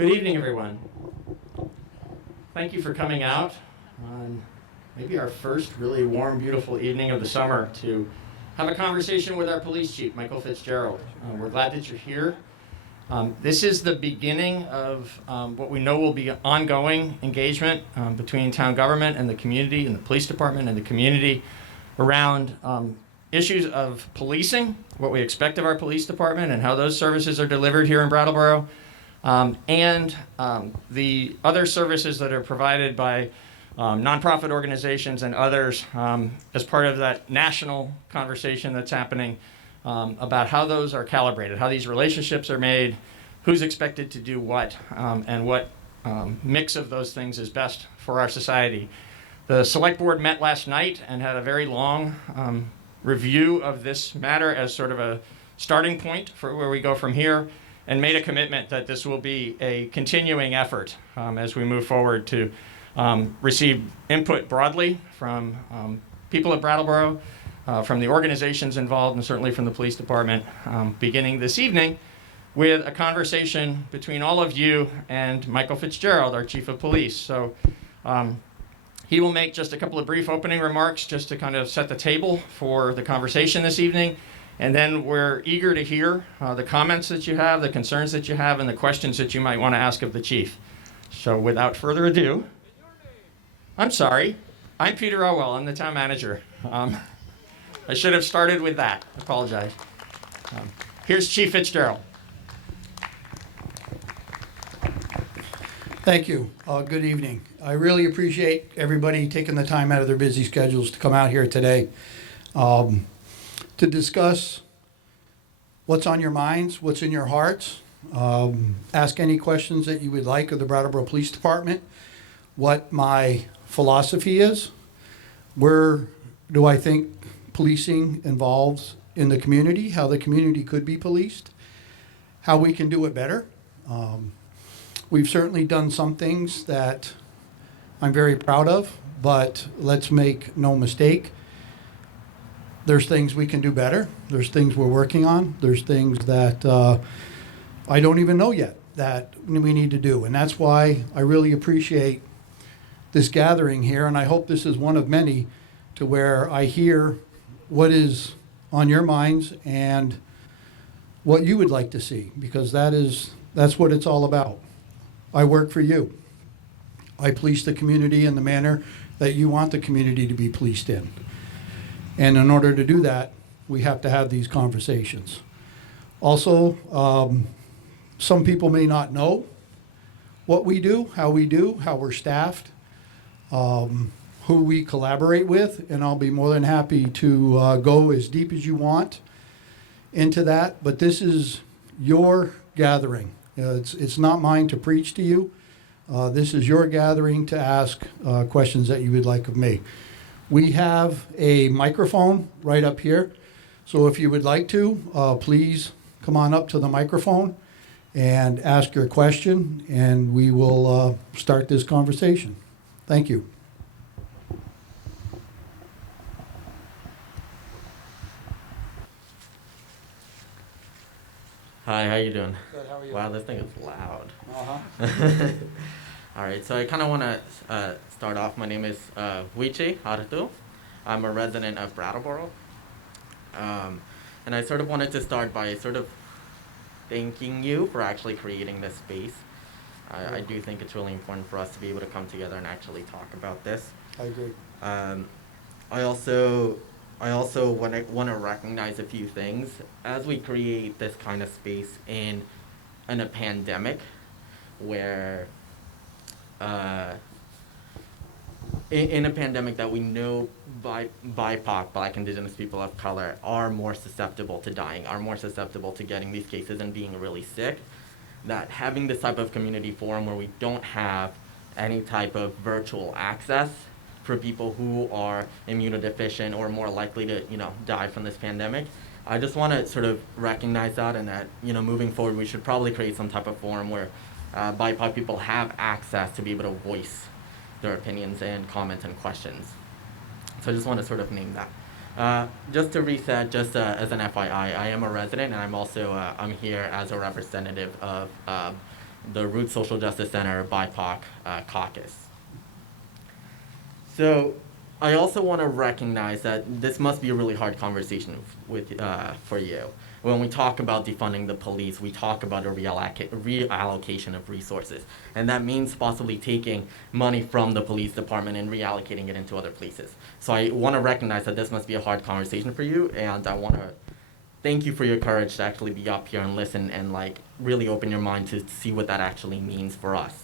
Good evening, everyone. Thank you for coming out on maybe our first really warm, beautiful evening of the summer to have a conversation with our police chief, Michael Fitzgerald. We're glad that you're here. This is the beginning of what we know will be ongoing engagement between town government and the community and the police department and the community around issues of policing, what we expect of our police department and how those services are delivered here in Brattleboro, and the other services that are provided by nonprofit organizations and others as part of that national conversation that's happening about how those are calibrated, how these relationships are made, who's expected to do what, and what mix of those things is best for our society. The select board met last night and had a very long review of this matter as sort of a starting point for where we go from here, and made a commitment that this will be a continuing effort as we move forward to receive input broadly from people at Brattleboro, from the organizations involved, and certainly from the police department, beginning this evening with a conversation between all of you and Michael Fitzgerald, our chief of police. So he will make just a couple of brief opening remarks just to kind of set the table for the conversation this evening. And then we're eager to hear the comments that you have, the concerns that you have, and the questions that you might want to ask of the chief. So without further ado, I'm sorry, I'm Peter Owell, I'm the town manager. I should have started with that, I apologize. Here's Chief Fitzgerald. Thank you. Good evening. I really appreciate everybody taking the time out of their busy schedules to come out here today to discuss what's on your minds, what's in your hearts, ask any questions that you would like of the Brattleboro Police Department, what my philosophy is, where do I think policing involves in the community, how the community could be policed, how we can do it better. We've certainly done some things that I'm very proud of, but let's make no mistake, there's things we can do better. There's things we're working on. There's things that I don't even know yet that we need to do. And that's why I really appreciate this gathering here. And I hope this is one of many to where I hear what is on your minds and what you would like to see, because that's what it's all about. I work for you. I police the community in the manner that you want the community to be policed in. And in order to do that, we have to have these conversations. Also, some people may not know what we do, how we're staffed, who we collaborate with, and I'll be more than happy to go as deep as you want into that. But this is your gathering. It's not mine to preach to you. This is your gathering to ask questions that you would like of me. We have a microphone right up here. So if you would like to, please come on up to the microphone and ask your question, and we will start this conversation. Thank you. Hi, how you doing? Good, how are you? Wow, this thing is loud. Uh-huh. All right, so I kind of want to start off. My name is Huichi Artu. I'm a resident of Brattleboro. And I sort of wanted to start by sort of thanking you for actually creating this space. I do think it's really important for us to be able to come together and actually talk about this. I agree. I also want to recognize a few things as we create this kind of space in a pandemic, where in a pandemic that we know BIPOC, Black, Indigenous people of color, are more susceptible to dying, are more susceptible to getting these cases and being really sick, that having this type of community forum where we don't have any type of virtual access for people who are immunodeficient or more likely to, die from this pandemic. I just want to sort of recognize that, and that, moving forward, we should probably create some type of forum where BIPOC people have access to be able to voice their opinions and comments and questions. So I just want to sort of name that. Just to reset, just as an FYI, I am a resident, and I'm also I'm here as a representative of the Root Social Justice Center BIPOC caucus. So I also want to recognize that this must be a really hard conversation for you. When we talk about defunding the police, we talk about a reallocation of resources. And that means possibly taking money from the police department and reallocating it into other places. So I want to recognize that this must be a hard conversation for you, and I want to thank you for your courage to actually be up here and listen and like really open your mind to see what that actually means for us.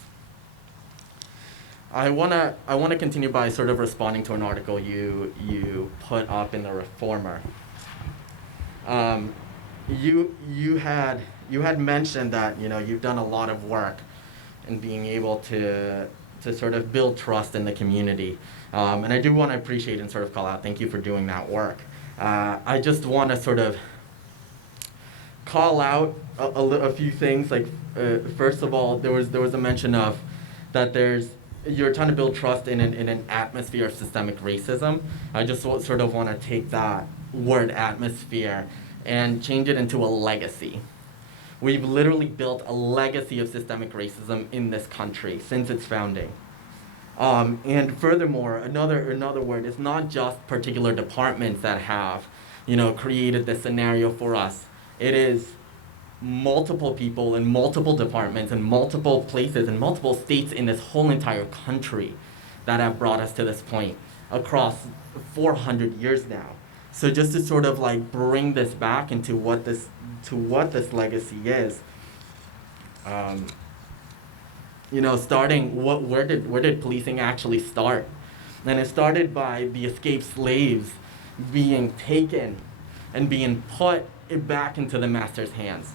I wanna continue by sort of responding to an article you put up in the Reformer. You had mentioned that you've done a lot of work in being able to sort of build trust in the community, and I do want to appreciate and sort of call out thank you for doing that work. I just want to sort of call out a few things. Like first of all, there was a mention of that you're trying to build trust in an atmosphere of systemic racism. I just sort of want to take that word atmosphere and change it into a legacy. We've literally built a legacy of systemic racism in this country since its founding. And furthermore, another word, it's not just particular departments that have, created this scenario for us. It is multiple people in multiple departments in multiple places in multiple states in this whole entire country that have brought us to this point across 400 years now. So just to sort of like bring this back into what this legacy is, starting where did policing actually start? And it started by the escaped slaves being taken and being put back into the master's hands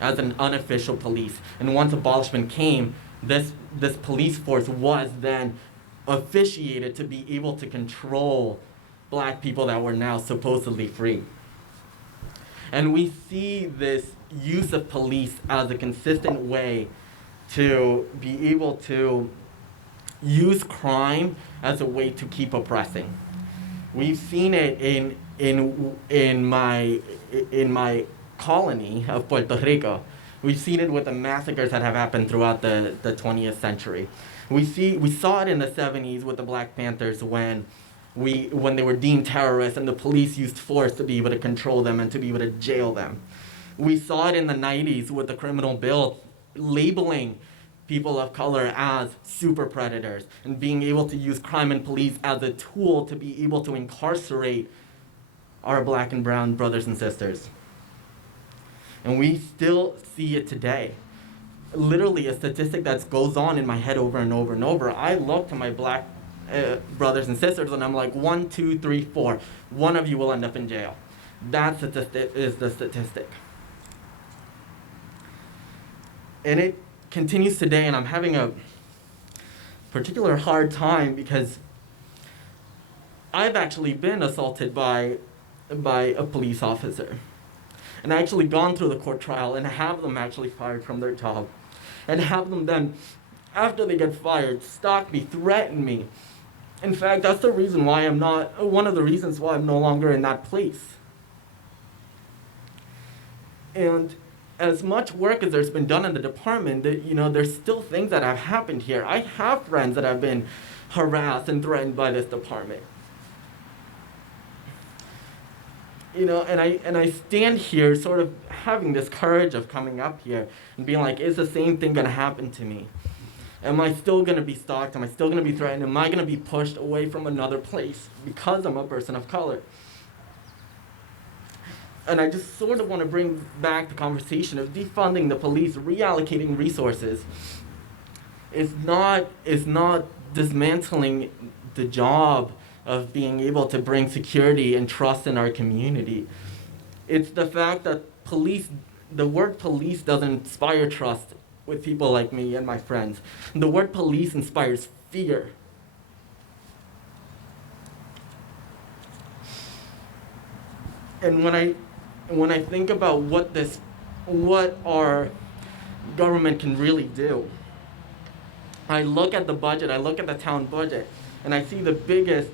as an unofficial police. And once abolishment came, this police force was then officiated to be able to control black people that were now supposedly free. And we see this use of police as a consistent way to be able to use crime as a way to keep oppressing. We've seen it in my colony of Puerto Rico. We've seen it with the massacres that have happened throughout the 20th century. We saw it in the 70s with the Black Panthers when they were deemed terrorists and the police used force to be able to control them and to be able to jail them. We saw it in the 90s with the criminal bill labeling people of color as super predators and being able to use crime and police as a tool to be able to incarcerate our black and brown brothers and sisters. And we still see it today. Literally a statistic that goes on in my head over and over and over. I look to my black brothers and sisters and I'm like, 1, 2, 3, 4. One of you will end up in jail. That is the statistic. And it continues today, and I'm having a particular hard time because I've actually been assaulted by a police officer. And I actually gone through the court trial and have them actually fired from their job. And have them then, after they get fired, stalk me, threaten me. In fact, that's the reason why one of the reasons why I'm no longer in that place. And as much work as there's been done in the department, there's still things that have happened here. I have friends that have been harassed and threatened by this department. And I stand here sort of having this courage of coming up here and being like, is the same thing going to happen to me? Am I still going to be stalked? Am I still going to be threatened? Am I going to be pushed away from another place because I'm a person of color? And I just sort of want to bring back the conversation of defunding the police, reallocating resources. Is not dismantling the job of being able to bring security and trust in our community. It's the fact that the word police doesn't inspire trust with people like me and my friends. The word police inspires fear. And when I think about what our government can really do, I look at the budget, I look at the town budget, and I see the biggest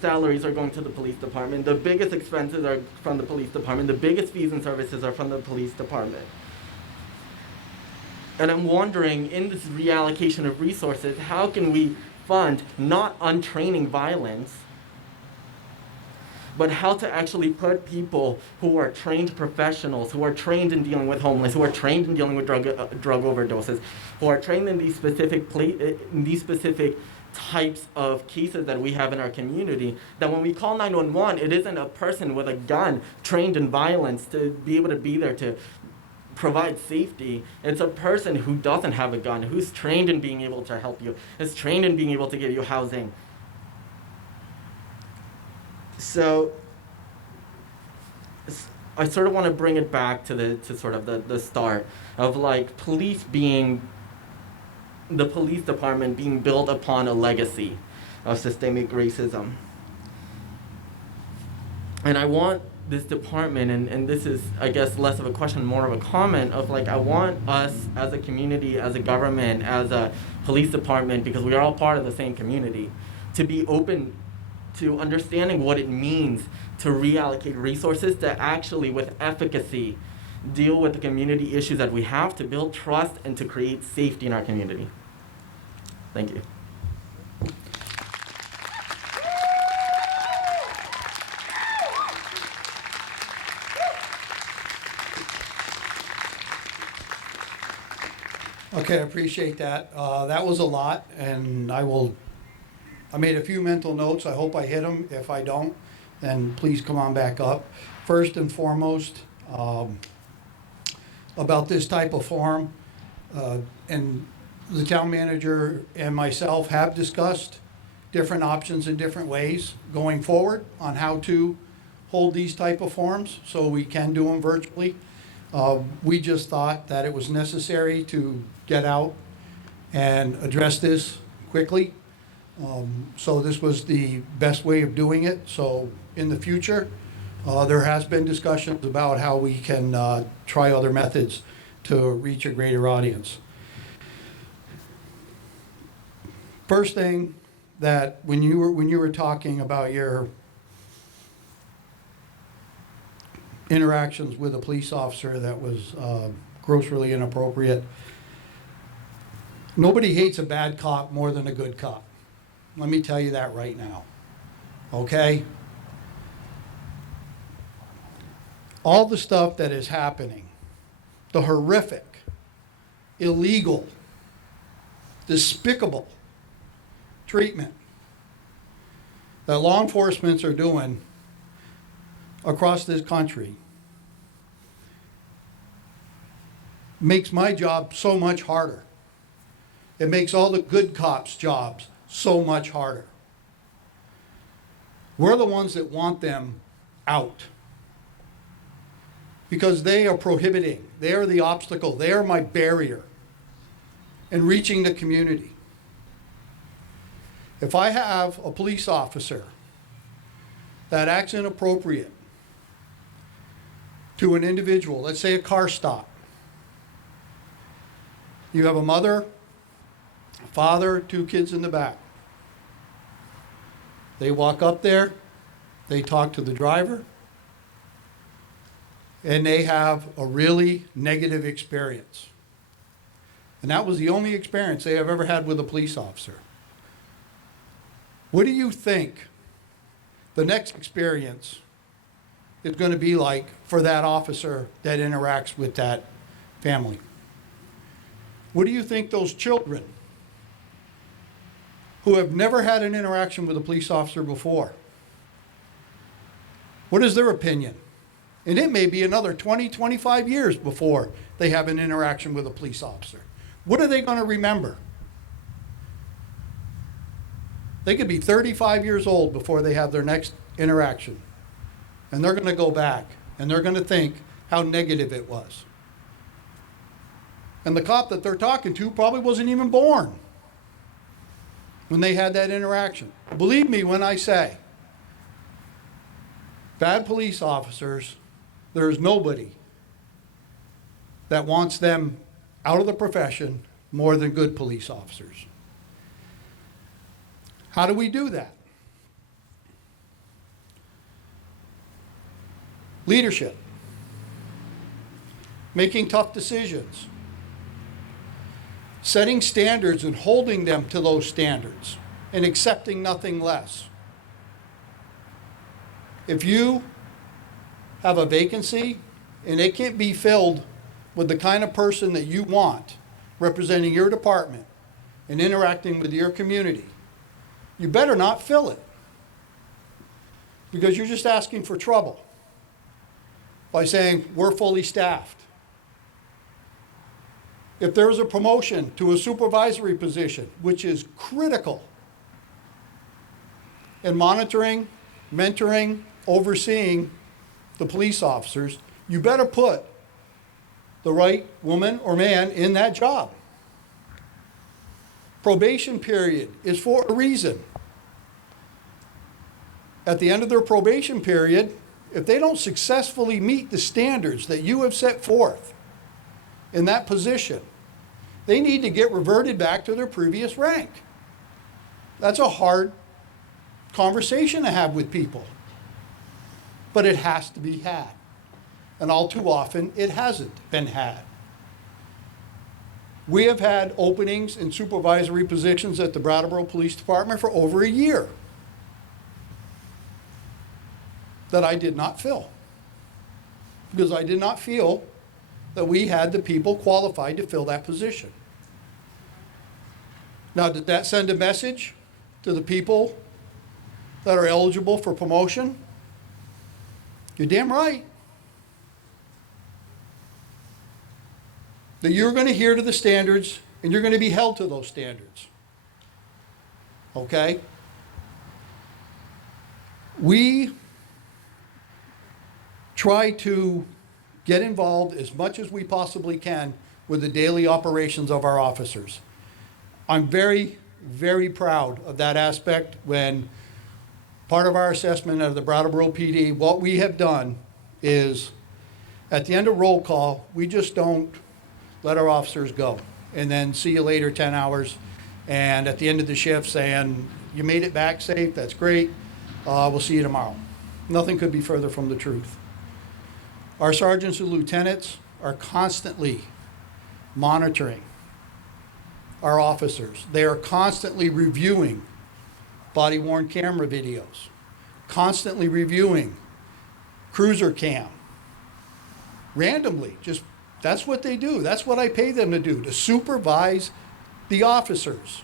salaries are going to the police department, the biggest expenses are from the police department, the biggest fees and services are from the police department. And I'm wondering, in this reallocation of resources, how can we fund not untraining violence, but how to actually put people who are trained professionals, who are trained in dealing with homeless, who are trained in dealing with drug overdoses, who are trained in these specific types of cases that we have in our community, that when we call 911, it isn't a person with a gun trained in violence to be able to be there to provide safety. It's a person who doesn't have a gun, who's trained in being able to help you, is trained in being able to give you housing. So I sort of want to bring it back to the start of like the police department being built upon a legacy of systemic racism. And I want this department, and this is, I guess, less of a question, more of a comment of like, I want us as a community, as a government, as a police department, because we are all part of the same community, to be open to understanding what it means to reallocate resources to actually, with efficacy, deal with the community issues that we have to build trust and to create safety in our community. Thank you. Okay, I appreciate that. That was a lot, and I made a few mental notes. I hope I hit them. If I don't, then please come on back up. First and foremost, about this type of forum, and the town manager and myself have discussed different options in different ways going forward on how to hold these type of forums, so we can do them virtually. We just thought that it was necessary to get out and address this quickly. So this was the best way of doing it. So in the future, there has been discussions about how we can try other methods to reach a greater audience. First thing, that when you were talking about your interactions with a police officer that was grossly inappropriate, nobody hates a bad cop more than a good cop. Let me tell you that right now, okay? All the stuff that is happening, the horrific, illegal, despicable treatment that law enforcement are doing across this country makes my job so much harder. It makes all the good cops' jobs so much harder. We're the ones that want them out because they are prohibiting. They are the obstacle. They are my barrier in reaching the community. If I have a police officer that acts inappropriate to an individual, let's say a car stop, you have a mother, a father, 2 kids in the back. They walk up there, they talk to the driver, and they have a really negative experience. And that was the only experience they have ever had with a police officer. What do you think the next experience is going to be like for that officer that interacts with that family? What do you think those children who have never had an interaction with a police officer before, what is their opinion? And it may be another 20, 25 years before they have an interaction with a police officer. What are they going to remember? They could be 35 years old before they have their next interaction. And they're going to go back and they're going to think how negative it was. And the cop that they're talking to probably wasn't even born when they had that interaction. Believe me when I say, bad police officers, there's nobody that wants them out of the profession more than good police officers. How do we do that? Leadership. Making tough decisions. setting standards and holding them to those standards and accepting nothing less. If you have a vacancy and it can't be filled with the kind of person that you want representing your department and interacting with your community, you better not fill it, because you're just asking for trouble by saying we're fully staffed. If there's a promotion to a supervisory position, which is critical in monitoring, mentoring, overseeing the police officers, you better put the right woman or man in that job. Probation period is for a reason. At the end of their probation period, if they don't successfully meet the standards that you have set forth in that position, they need to get reverted back to their previous rank. That's a hard conversation to have with people, but it has to be had. And all too often, it hasn't been had. We have had openings in supervisory positions at the Brattleboro Police Department for over a year that I did not fill, because I did not feel that we had the people qualified to fill that position. Now, did that send a message to the people that are eligible for promotion? You're damn right. That you're going to adhere to the standards and you're going to be held to those standards. Okay? We try to get involved as much as we possibly can with the daily operations of our officers. I'm very, very proud of that aspect. When part of our assessment of the Brattleboro PD, what we have done is at the end of roll call, we just don't let our officers go and then see you later 10 hours. And at the end of the shift saying, you made it back safe, that's great, we'll see you tomorrow. Nothing could be further from the truth. Our sergeants and lieutenants are constantly monitoring our officers. They are constantly reviewing body-worn camera videos, constantly reviewing cruiser cam, randomly, just that's what they do. That's what I pay them to do, to supervise the officers,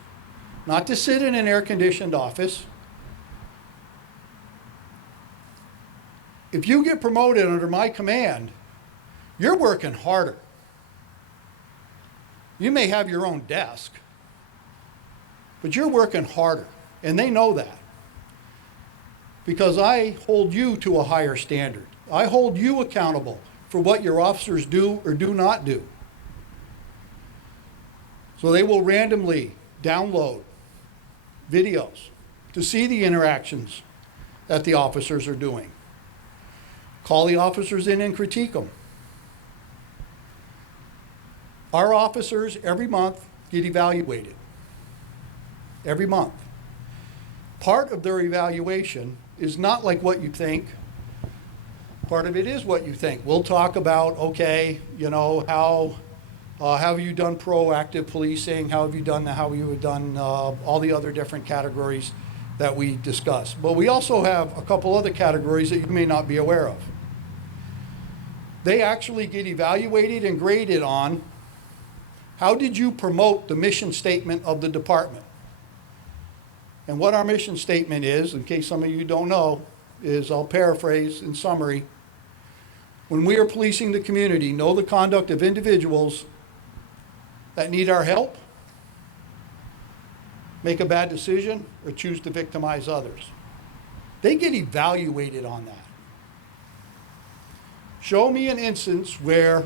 not to sit in an air-conditioned office. If you get promoted under my command, you're working harder. You may have your own desk, but you're working harder, and they know that. Because I hold you to a higher standard. I hold you accountable for what your officers do or do not do. So they will randomly download videos to see the interactions that the officers are doing. Call the officers in and critique them. Our officers every month get evaluated. Every month. Part of their evaluation is not like what you think. Part of it is what you think. We'll talk about, okay, you know, how have you done proactive policing? How have you done all the other different categories that we discuss. But we also have a couple other categories that you may not be aware of. They actually get evaluated and graded on how did you promote the mission statement of the department. And what our mission statement is, in case some of you don't know, is, I'll paraphrase in summary, when we are policing the community, know the conduct of individuals that need our help, make a bad decision, or choose to victimize others. They get evaluated on that. Show me an instance where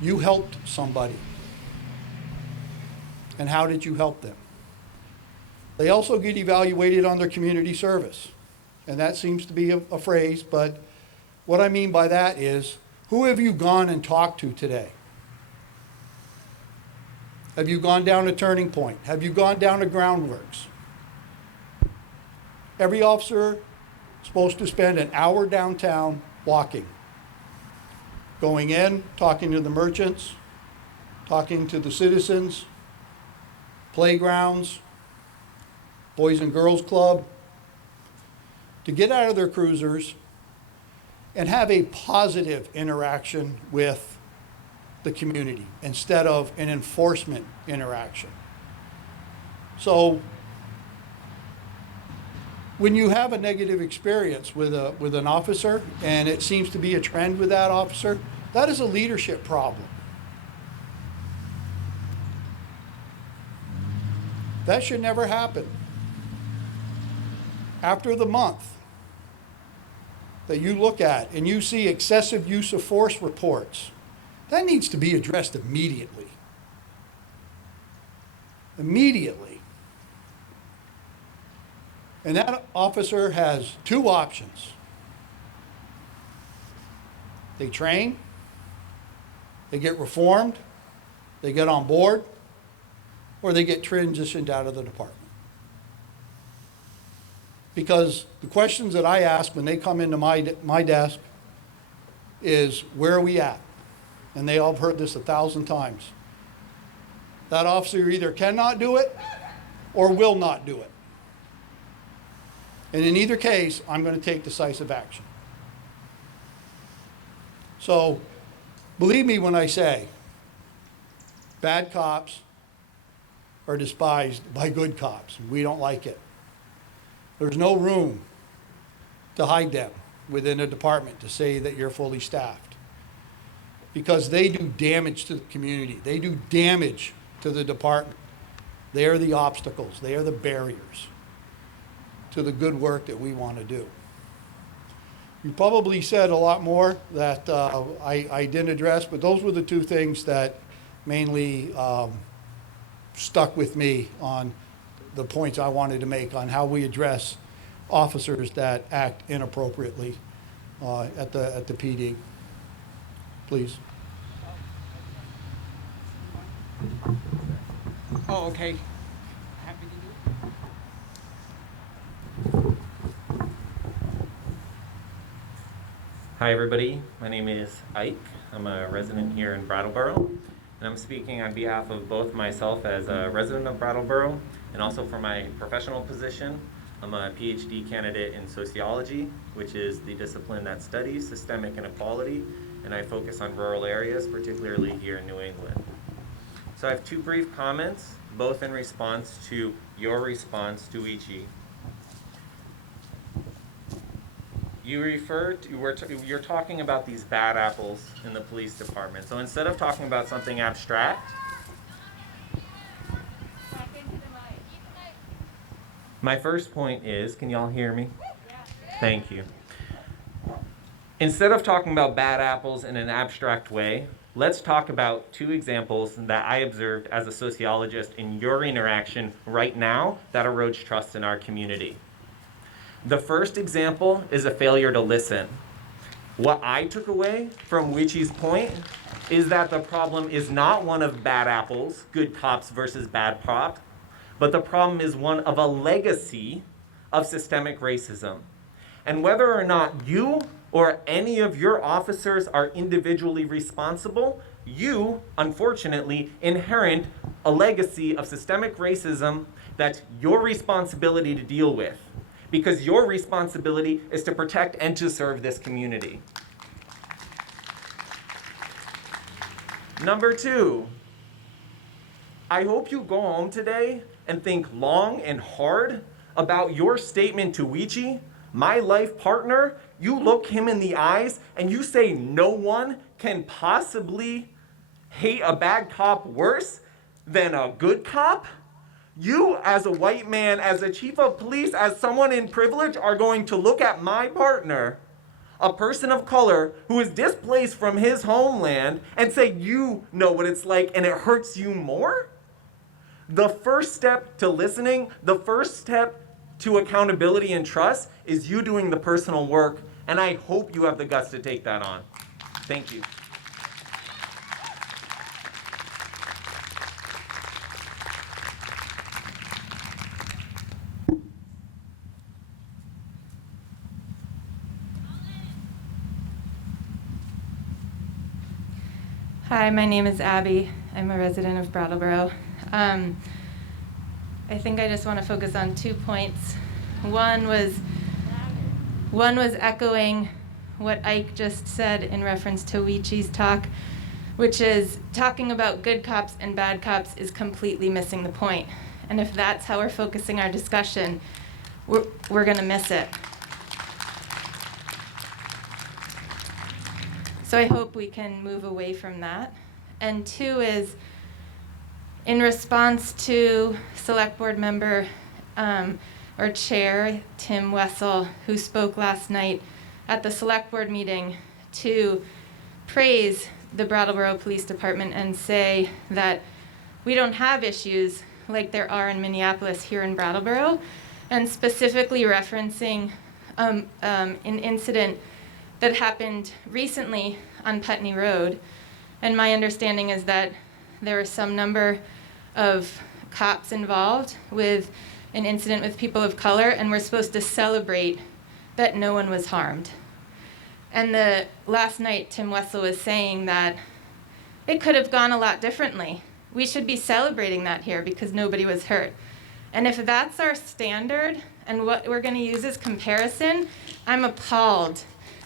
you helped somebody. And how did you help them? They also get evaluated on their community service. And that seems to be a phrase, but what I mean by that is, who have you gone and talked to today? Have you gone down to Turning Point? Have you gone down to Groundworks? Every officer is supposed to spend an hour downtown walking. Going in, talking to the merchants, talking to the citizens, playgrounds, Boys and Girls Club, to get out of their cruisers and have a positive interaction with the community instead of an enforcement interaction. So when you have a negative experience with an officer, and it seems to be a trend with that officer, that is a leadership problem. That should never happen. After the month that you look at and you see excessive use of force reports, that needs to be addressed immediately. Immediately. And that officer has two options. They train, they get reformed, they get on board, or they get transitioned out of the department. Because the questions that I ask when they come into my desk is, where are we at? And they all have heard this 1,000 times. That officer either cannot do it or will not do it. And in either case, I'm going to take decisive action. So, believe me when I say, bad cops are despised by good cops. We don't like it. There's no room to hide them within a department to say that you're fully staffed. Because they do damage to the community. They do damage to the department. They are the obstacles. They are the barriers to the good work that we want to do. You probably said a lot more that I didn't address, but those were the two things that mainly stuck with me on the points I wanted to make on how we address officers that act inappropriately at the PD. Please. Oh, okay. Happy to do it. Hi everybody, my name is Ike. I'm a resident here in Brattleboro, and I'm speaking on behalf of both myself as a resident of Brattleboro and also for my professional position. I'm a PhD candidate in sociology, which is the discipline that studies systemic inequality, and I focus on rural areas, particularly here in New England. So I have two brief comments, both in response to your response to Ichi. You're talking about these bad apples in the police department. So instead of talking about something abstract, my first point is, can y'all hear me? Thank you. Instead of talking about bad apples in an abstract way, let's talk about two examples that I observed as a sociologist in your interaction right now that erodes trust in our community. The first example is a failure to listen. What I took away from Wichi's point is that the problem is not one of bad apples, good cops versus bad cops, but the problem is one of a legacy of systemic racism. And whether or not you or any of your officers are individually responsible, you, unfortunately, inherit a legacy of systemic racism that's your responsibility to deal with. Because your responsibility is to protect and to serve this community. Number two, I hope you go home today and think long and hard about your statement to Wichi, my life partner. You look him in the eyes and you say no one can possibly hate a bad cop worse than a good cop. You, as a white man, as a chief of police, as someone in privilege, are going to look at my partner, a person of color who is displaced from his homeland, and say, you know what it's like and it hurts you more? The first step to listening, the first step to accountability and trust is you doing the personal work, and I hope you have the guts to take that on. Thank you. Hi, my name is Abby. I'm a resident of Brattleboro. I think I just want to focus on 2 points. One was echoing what Ike just said in reference to Weechee's talk, which is talking about good cops and bad cops is completely missing the point. And if that's how we're focusing our discussion, we're going to miss it. So I hope we can move away from that. And 2 is, in response to Select Board Member or Chair Tim Wessel, who spoke last night at the Select Board meeting to praise the Brattleboro Police Department and say that we don't have issues like there are in Minneapolis here in Brattleboro, and specifically referencing an incident that happened recently on Putney Road. And my understanding is that there were some number of cops involved with an incident with people of color, and we're supposed to celebrate that no one was harmed. And last night, Tim Wessel was saying that it could have gone a lot differently. We should be celebrating that here because nobody was hurt. And if that's our standard and what we're going to use as comparison, I'm appalled.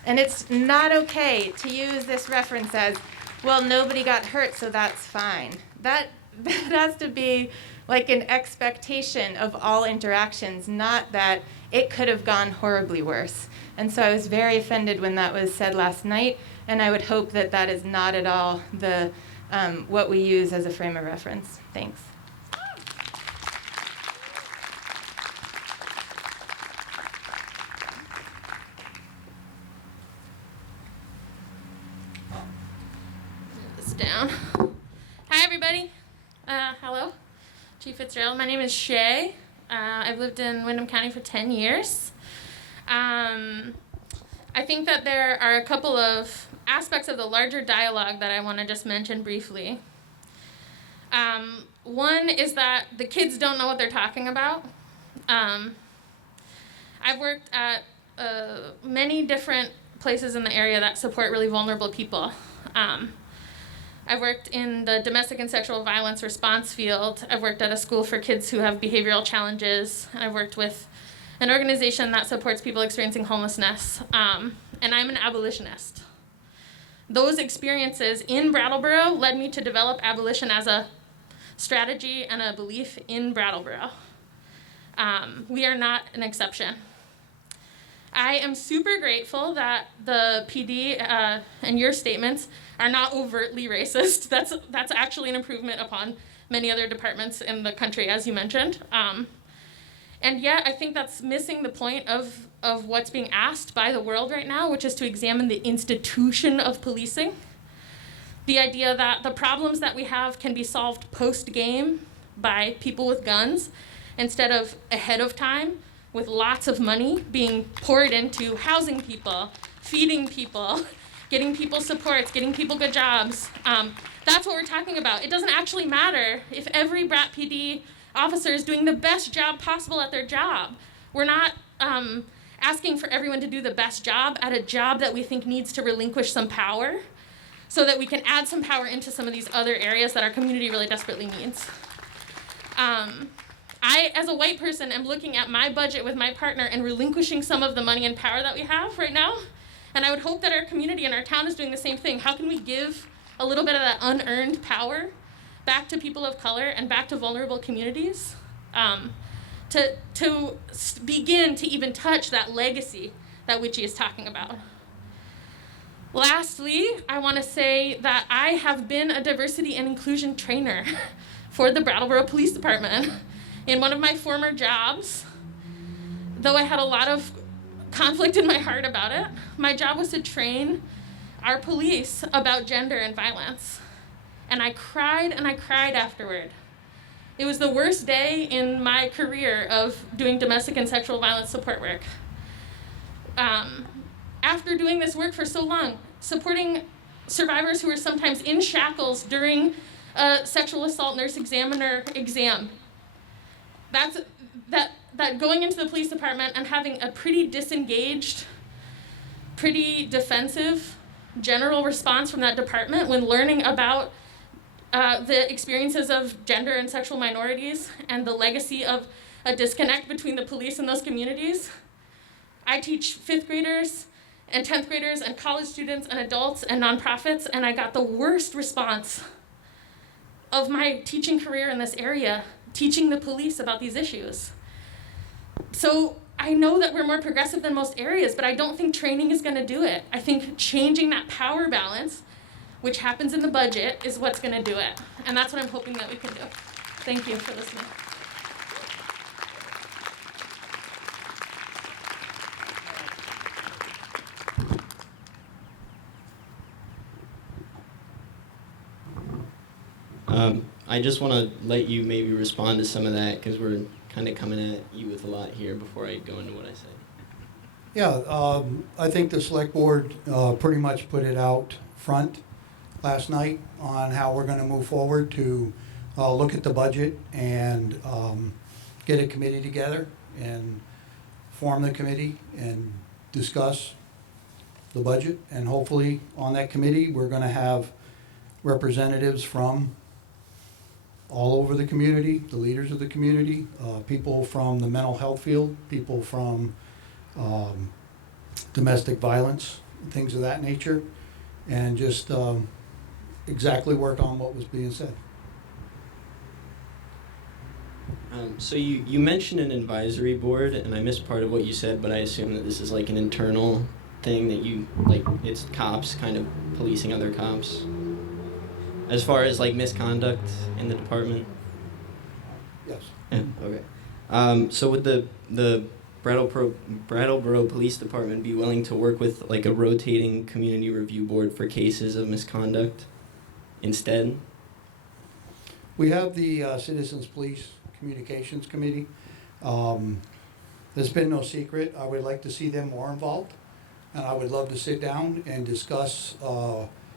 And it's not okay to use this reference as, well, nobody got hurt, so that's fine. That has to be like an expectation of all interactions, not that it could have gone horribly worse. And so I was very offended when that was said last night, and I would hope that that is not at all the what we use as a frame of reference. Thanks. This down. Hi, everybody. Hello. Chief Fitzgerald. My name is Shay. I've lived in Windham County for 10 years. I think that there are a couple of aspects of the larger dialogue that I want to just mention briefly. One is that the kids don't know what they're talking about. I've worked at many different places in the area that support really vulnerable people. I've worked in the domestic and sexual violence response field. I've worked at a school for kids who have behavioral challenges. I've worked with an organization that supports people experiencing homelessness. And I'm an abolitionist. Those experiences in Brattleboro led me to develop abolition as a strategy and a belief in Brattleboro. We are not an exception. I am super grateful that the PD and your statements are not overtly racist. That's actually an improvement upon many other departments in the country, as you mentioned. And yet, I think that's missing the point of what's being asked by the world right now, which is to examine the institution of policing. The idea that the problems that we have can be solved post-game by people with guns instead of ahead of time with lots of money being poured into housing people, feeding people, getting people supports, getting people good jobs. That's what we're talking about. It doesn't actually matter if every Brat PD officer is doing the best job possible at their job. We're not asking for everyone to do the best job at a job that we think needs to relinquish some power so that we can add some power into some of these other areas that our community really desperately needs. I, as a white person, am looking at my budget with my partner and relinquishing some of the money and power that we have right now. And I would hope that our community and our town is doing the same thing. How can we give a little bit of that unearned power back to people of color and back to vulnerable communities to begin to even touch that legacy that Wichie is talking about? Lastly, I want to say that I have been a diversity and inclusion trainer for the Brattleboro Police Department. In one of my former jobs, though I had a lot of conflict in my heart about it, my job was to train our police about gender and violence. And I cried afterward. It was the worst day in my career of doing domestic and sexual violence support work. After doing this work for so long, supporting survivors who were sometimes in shackles during a sexual assault nurse examiner exam, that going into the police department and having a pretty disengaged, pretty defensive general response from that department when learning about the experiences of gender and sexual minorities and the legacy of a disconnect between the police and those communities. I teach 5th graders and 10th graders and college students and adults and nonprofits, and I got the worst response of my teaching career in this area, teaching the police about these issues. So I know that we're more progressive than most areas, but I don't think training is going to do it. I think changing that power balance, which happens in the budget, is what's going to do it. And that's what I'm hoping that we can do. Thank you for listening. I just want to let you maybe respond to some of that because we're kind of coming at you with a lot here before I go into what I say. Yeah, I think the select board pretty much put it out front last night on how we're going to move forward to look at the budget and get a committee together and form the committee and discuss the budget. And hopefully on that committee, we're going to have representatives from all over the community, the leaders of the community, people from the mental health field, people from domestic violence, things of that nature, and just exactly work on what was being said. So you mentioned an advisory board, and I missed part of what you said, but I assume that this is like an internal thing that you, like, it's cops kind of policing other cops? As far as like misconduct in the department? Yes. Yeah, okay. So would the Brattleboro Police Department be willing to work with like a rotating community review board for cases of misconduct instead? We have the Citizens Police Communications Committee. There's been no secret. I would like to see them more involved, and I would love to sit down and discuss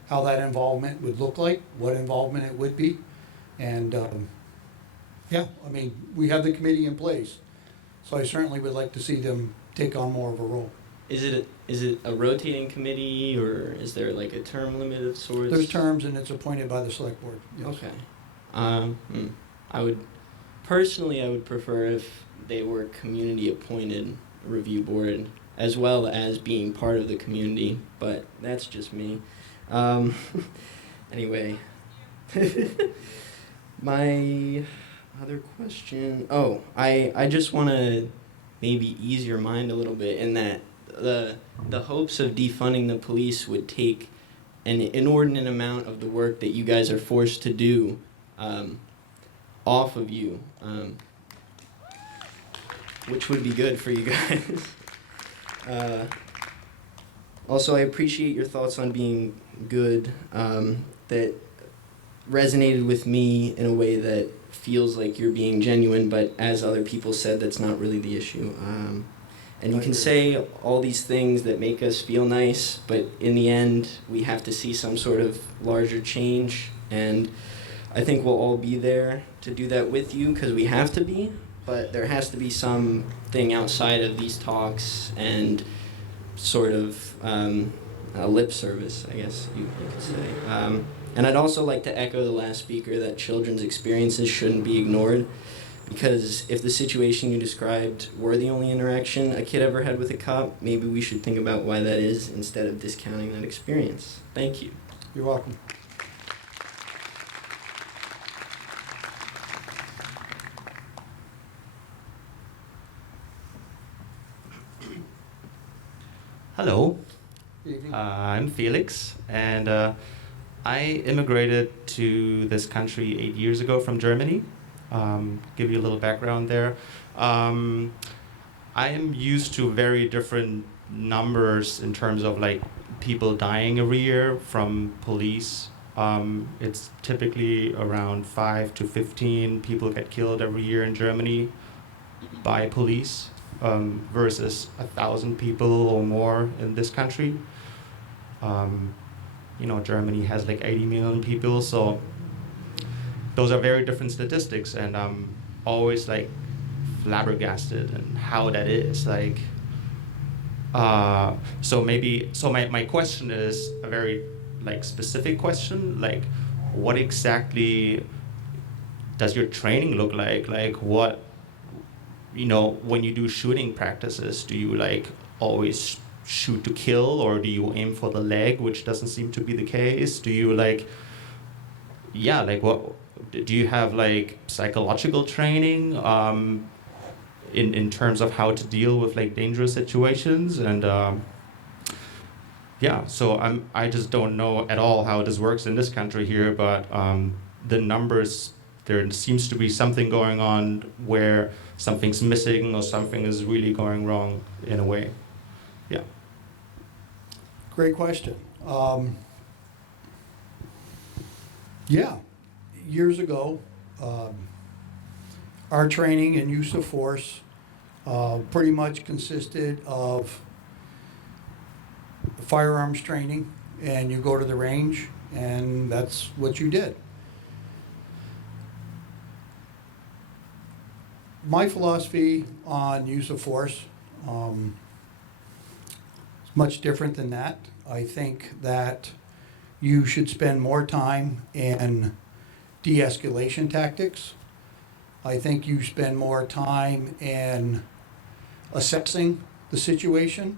how that involvement would look like, what involvement it would be. And yeah, I mean, we have the committee in place, so I certainly would like to see them take on more of a role. Is it a rotating committee, or is there like a term limit of sorts? There's terms, and it's appointed by the select board. Yes. Okay. I would prefer if they were community appointed review board as well as being part of the community, but that's just me. Anyway, my other question. Oh, I just want to maybe ease your mind a little bit in that the hopes of defunding the police would take an inordinate amount of the work that you guys are forced to do off of you, which would be good for you guys. Also, I appreciate your thoughts on being good. That resonated with me in a way that feels like you're being genuine, but as other people said, that's not really the issue. And you can say all these things that make us feel nice, but in the end, we have to see some sort of larger change. And I think we'll all be there to do that with you because we have to be, but there has to be something outside of these talks and sort of a lip service, I guess you could say. And I'd also like to echo the last speaker that children's experiences shouldn't be ignored, because if the situation you described were the only interaction a kid ever had with a cop, maybe we should think about why that is instead of discounting that experience. Thank you. You're welcome. Hello, Good evening. I'm Felix, and I immigrated to this country 8 years ago from Germany. Give you a little background there. I am used to very different numbers in terms of like people dying every year from police. It's typically around 5 to 15 people get killed every year in Germany by police. Versus 1,000 people or more in this country. Germany has like 80 million people, so those are very different statistics, and I'm always like flabbergasted in how that is. Like, so my question is a very like specific question, like what exactly does your training look like? Like what, when you do shooting practices, do you like always shoot to kill, or do you aim for the leg, which doesn't seem to be the case? Do you what, do you have like psychological training in terms of how to deal with like dangerous situations? And so I just don't know at all how this works in this country here, but the numbers, there seems to be something going on where something's missing or something is really going wrong in a way. Yeah. Great question. Years ago, our training and use of force pretty much consisted of firearms training, and you go to the range, and that's what you did. My philosophy on use of force is much different than that. I think that you should spend more time in de-escalation tactics. I think you spend more time in assessing the situation,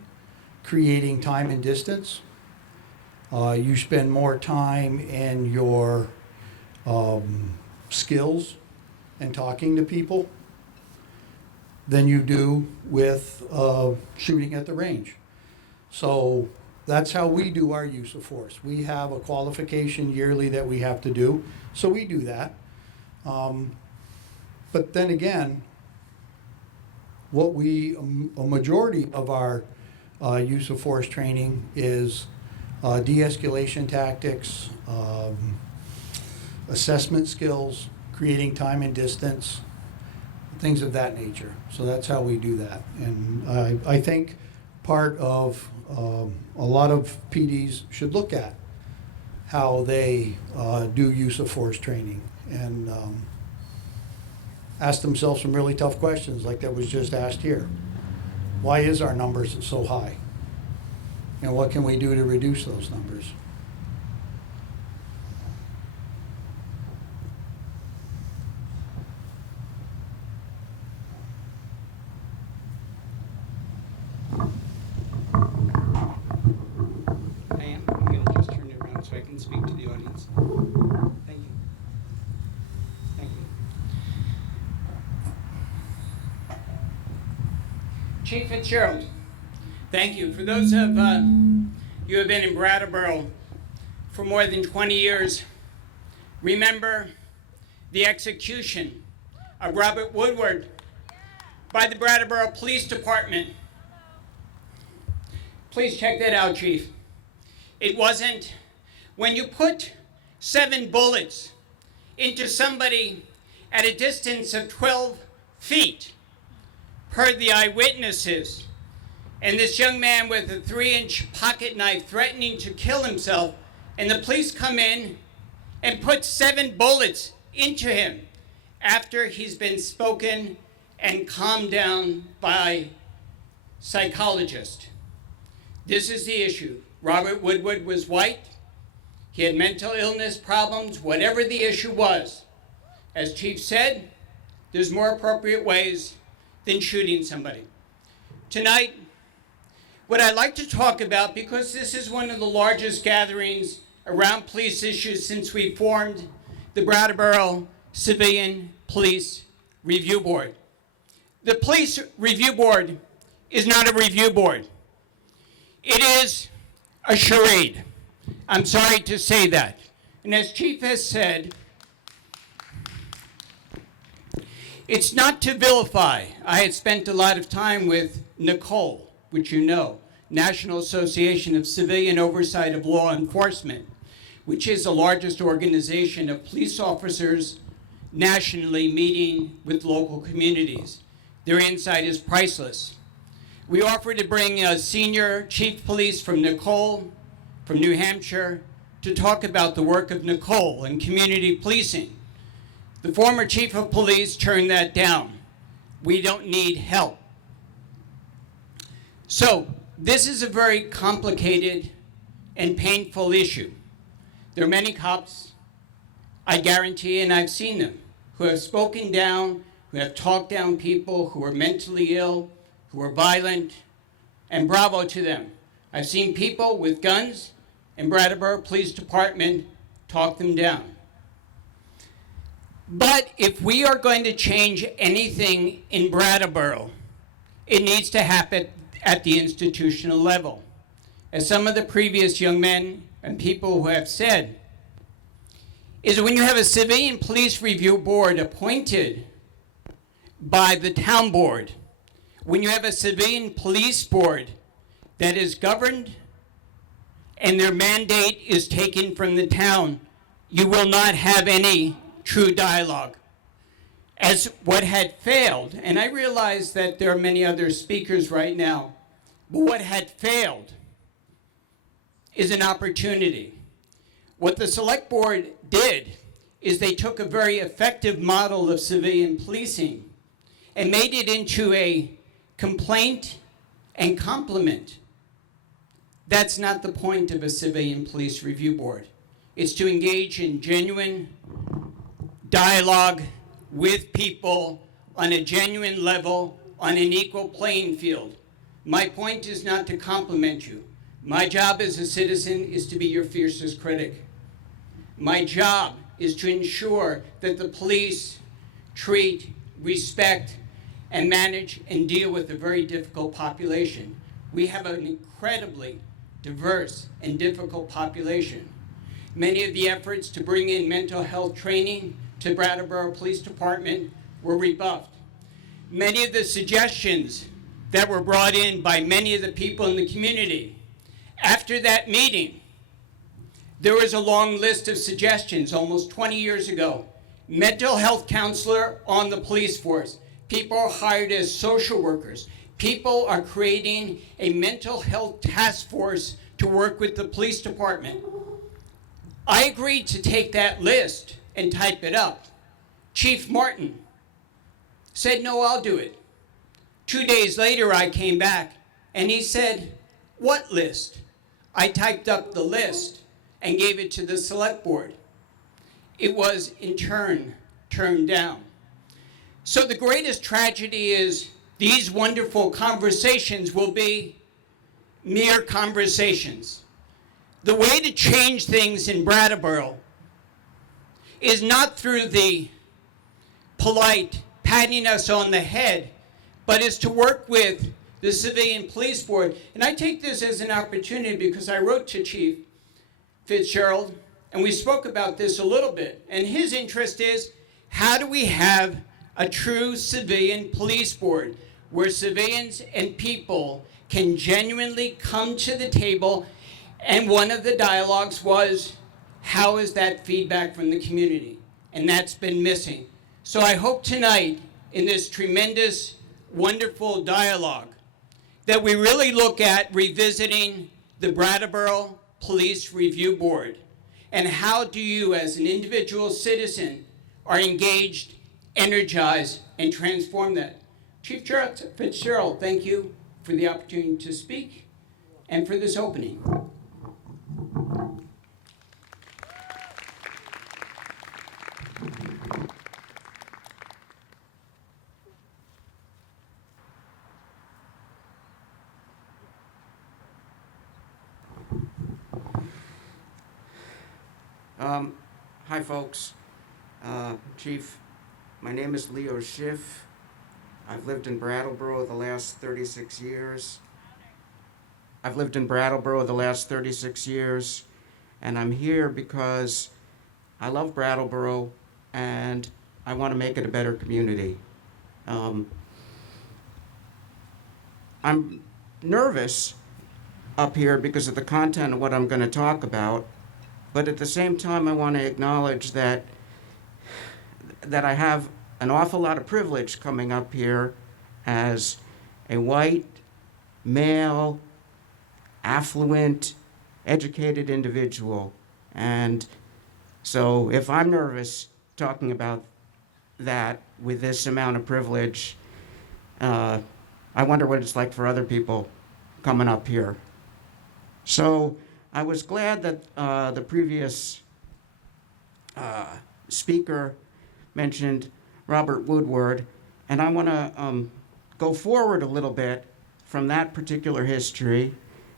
creating time and distance. You spend more time in your skills and talking to people than you do with shooting at the range. So that's how we do our use of force. We have a qualification yearly that we have to do, so we do that. But then again, a majority of our use of force training is de-escalation tactics, assessment skills, creating time and distance, things of that nature. So that's how we do that. And I think part of a lot of PDs should look at how they do use of force training and ask themselves some really tough questions like that was just asked here. Why is our numbers so high? And what can we do to reduce those numbers? I'm going to just turn it around so I can speak to the audience. Thank you. Thank you. Chief Fitzgerald, thank you. For those of you who have been in Brattleboro for more than 20 years, remember the execution of Robert Woodward by the Brattleboro Police Department. Please check that out, Chief. It wasn't when you put 7 bullets into somebody at a distance of 12 feet, per the eyewitnesses, and this young man with a 3-inch pocket knife threatening to kill himself, and the police come in and put 7 bullets into him after he's been spoken and calmed down by psychologists. This is the issue. Robert Woodward was white. He had mental illness problems, whatever the issue was. As Chief said, there's more appropriate ways than shooting somebody. Tonight, what I'd like to talk about, because this is one of the largest gatherings around police issues since we formed the Brattleboro Civilian Police Review Board. The Police Review Board is not a review board. It is a charade. I'm sorry to say that. And as Chief has said, it's not to vilify. I had spent a lot of time with Nicole, which you know, National Association of Civilian Oversight of Law Enforcement, which is the largest organization of police officers nationally meeting with local communities. Their insight is priceless. We offered to bring a senior chief police from Nicole, from New Hampshire, to talk about the work of Nicole and community policing. The former chief of police turned that down. We don't need help. So, this is a very complicated and painful issue. There are many cops I guarantee, and I've seen them, who have spoken down, who have talked down people who are mentally ill, who are violent, and bravo to them. I've seen people with guns in Brattleboro Police Department talk them down. But if we are going to change anything in Brattleboro, it needs to happen at the institutional level. As some of the previous young men and people who have said, is when you have a civilian police review board appointed by the town board, when you have a civilian police board that is governed and their mandate is taken from the town, you will not have any true dialogue. As what had failed, and I realize that there are many other speakers right now, but what had failed is an opportunity. What the select board did is they took a very effective model of civilian policing and made it into a complaint and compliment. That's not the point of a civilian police review board. It's to engage in genuine dialogue with people on a genuine level, on an equal playing field. My point is not to compliment you. My job as a citizen is to be your fiercest critic. My job is to ensure that the police treat, respect, and manage and deal with a very difficult population. We have an incredibly diverse and difficult population. Many of the efforts to bring in mental health training to Brattleboro Police Department were rebuffed. Many of the suggestions that were brought in by many of the people in the community, after that meeting, there was a long list of suggestions almost 20 years ago. Mental health counselor on the police force. People are hired as social workers. People are creating a mental health task force to work with the police department. I agreed to take that list and type it up. Chief Martin said, no, I'll do it. 2 days later, I came back and he said, what list? I typed up the list and gave it to the select board. It was in turn turned down. So the greatest tragedy is these wonderful conversations will be mere conversations. The way to change things in Brattleboro is not through the polite patting us on the head, but is to work with the civilian police board. And I take this as an opportunity because I wrote to Chief Fitzgerald and we spoke about this a little bit. And his interest is, how do we have a true civilian police board where civilians and people can genuinely come to the table? And one of the dialogues was, how is that feedback from the community? And that's been missing. So I hope tonight, in this tremendous, wonderful dialogue, that we really look at revisiting the Brattleboro Police Review Board. And how do you, as an individual citizen, are engaged, energized, and transform that? Chief Fitzgerald, thank you for the opportunity to speak and for this opening. Hi folks, Chief, my name is Leo Schiff. I've lived in Brattleboro the last 36 years. And I'm here because I love Brattleboro and I want to make it a better community. I'm nervous up here because of the content of what I'm going to talk about. But at the same time, I want to acknowledge that I have an awful lot of privilege coming up here as a white, male, affluent, educated individual. And so if I'm nervous talking about that with this amount of privilege, I wonder what it's like for other people coming up here. So I was glad that the previous speaker mentioned Robert Woodward, and I want to go forward a little bit from that particular history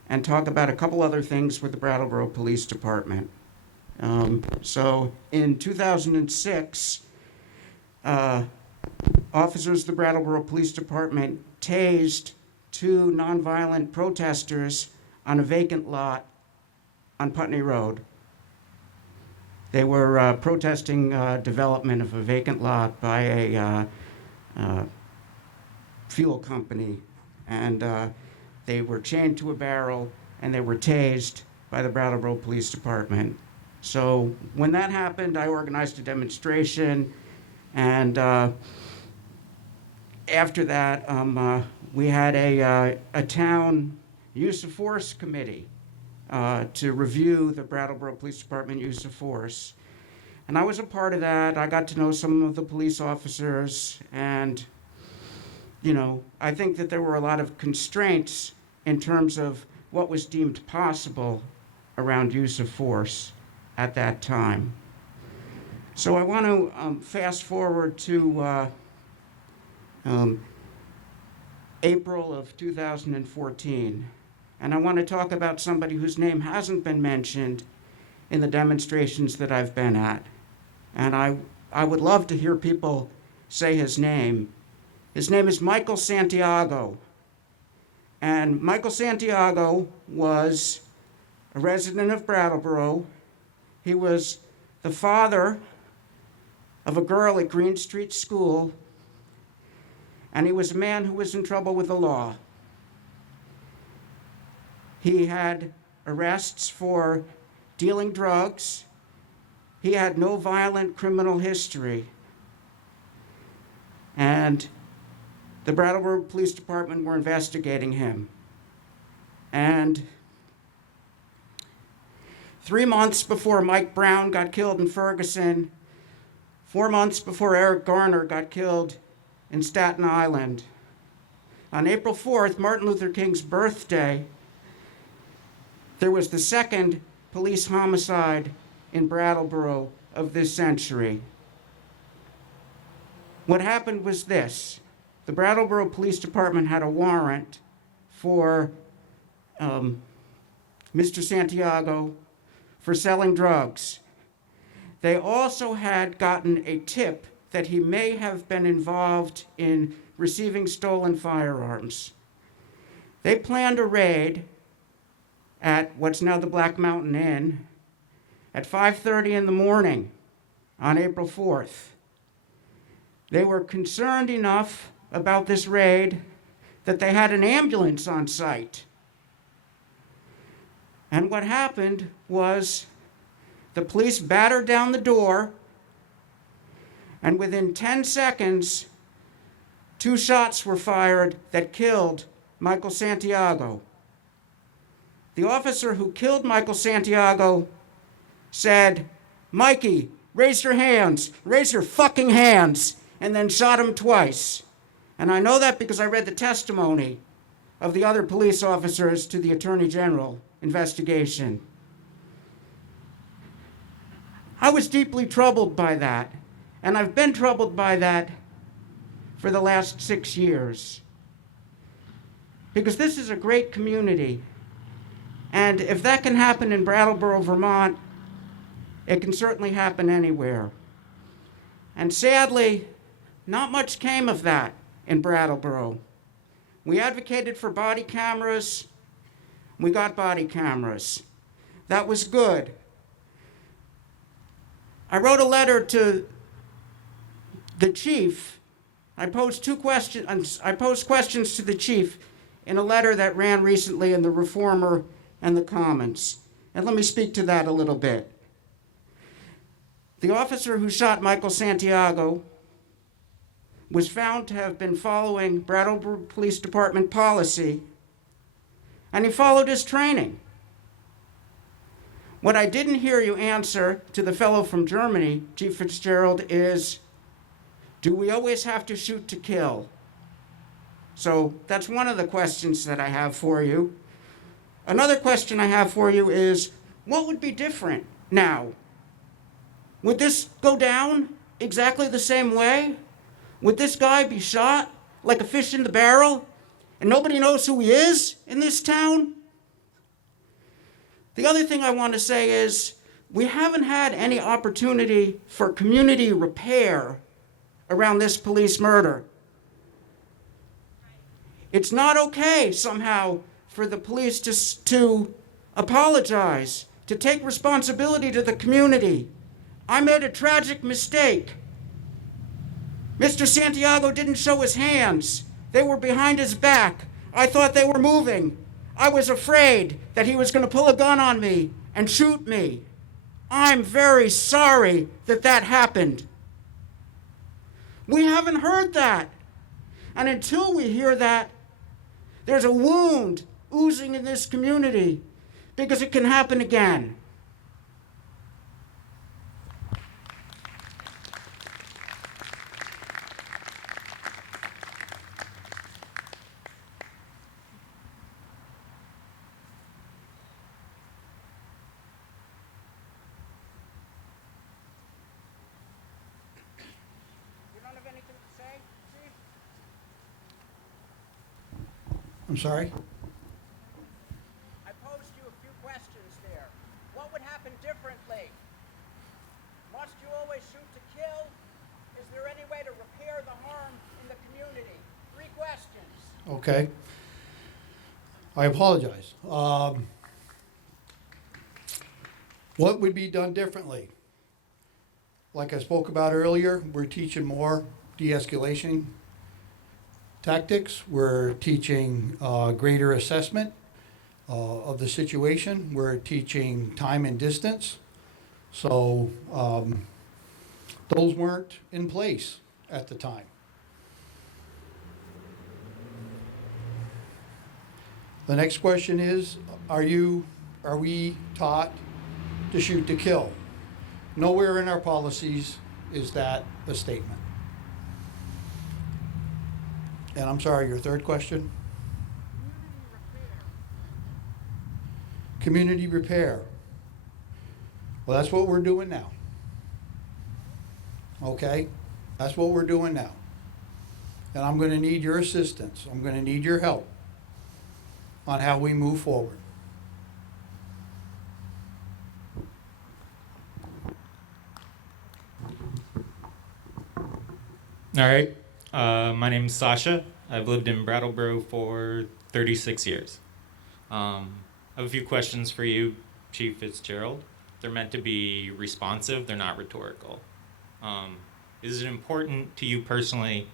and talk about a couple other things with the Brattleboro Police Department. So in 2006, officers of the Brattleboro Police Department tased 2 nonviolent protesters on a vacant lot on Putney Road. They were protesting development of a vacant lot by a fuel company, and they were chained to a barrel and they were tased by the Brattleboro Police Department. So when that happened, I organized a demonstration, and after that, we had a town use of force committee to review the Brattleboro Police Department use of force. And I was a part of that. I got to know some of the police officers, and I think that there were a lot of constraints in terms of what was deemed possible around use of force at that time. So I want to fast forward to April of 2014. And I want to talk about somebody whose name hasn't been mentioned in the demonstrations that I've been at. And I would love to hear people say his name. His name is Michael Santiago. And Michael Santiago was a resident of Brattleboro. He was the father of a girl at Green Street School, and he was a man who was in trouble with the law. He had arrests for dealing drugs. He had no violent criminal history. And the Brattleboro Police Department were investigating him. And 3 months before Mike Brown got killed in Ferguson, 4 months before Eric Garner got killed in Staten Island, on April 4th, Martin Luther King's birthday, there was the second police homicide in Brattleboro of this century. What happened was this. The Brattleboro Police Department had a warrant for Mr. Santiago for selling drugs. They also had gotten a tip that he may have been involved in receiving stolen firearms. They planned a raid at what's now the Black Mountain Inn at 5:30 in the morning on April 4th. They were concerned enough about this raid that they had an ambulance on site. And what happened was the police battered down the door, and within 10 seconds, 2 shots were fired that killed Michael Santiago. The officer who killed Michael Santiago said, "Mikey, raise your hands, raise your fucking hands," and then shot him twice. And I know that because I read the testimony of the other police officers to the Attorney General investigation. I was deeply troubled by that, and I've been troubled by that for the last 6 years. Because this is a great community, and if that can happen in Brattleboro, Vermont, it can certainly happen anywhere. And sadly, not much came of that in Brattleboro. We advocated for body cameras. We got body cameras. That was good. I wrote a letter to the chief. I posed questions to the chief in a letter that ran recently in the Reformer and the Commons. And let me speak to that a little bit. The officer who shot Michael Santiago was found to have been following Brattleboro Police Department policy, and he followed his training. What I didn't hear you answer to the fellow from Germany, Chief Fitzgerald, is, do we always have to shoot to kill? So that's one of the questions that I have for you. Another question I have for you is, what would be different now Would this go down exactly the same way? Would this guy be shot like a fish in the barrel and nobody knows who he is in this town? The other thing I want to say is we haven't had any opportunity for community repair around this police murder. It's not okay somehow for the police to apologize, to take responsibility to the community. I made a tragic mistake. Mr. Santiago didn't show his hands. They were behind his back. I thought they were moving. I was afraid that he was going to pull a gun on me and shoot me. I'm very sorry that that happened. We haven't heard that. And until we hear that, there's a wound oozing in this community because it can happen again. You don't have anything to say, Chief? I'm sorry? I posed you a few questions there. What would happen differently? Must you always shoot to kill? Is there any way to repair the harm in the community? 3 questions. Okay. I apologize. What would be done differently? Like I spoke about earlier, we're teaching more de-escalation tactics. We're teaching greater assessment of the situation. We're teaching time and distance. So those weren't in place at the time. The next question is, are we taught to shoot to kill? Nowhere in our policies is that a statement. And I'm sorry, your third question? Community repair. Well, that's what we're doing now. Okay? That's what we're doing now. And I'm going to need your assistance. I'm going to need your help on how we move forward. All right. My name's Sasha. I've lived in Brattleboro for 36 years. I have a few questions for you, Chief Fitzgerald. They're meant to be responsive. They're not rhetorical. Is it important to you personally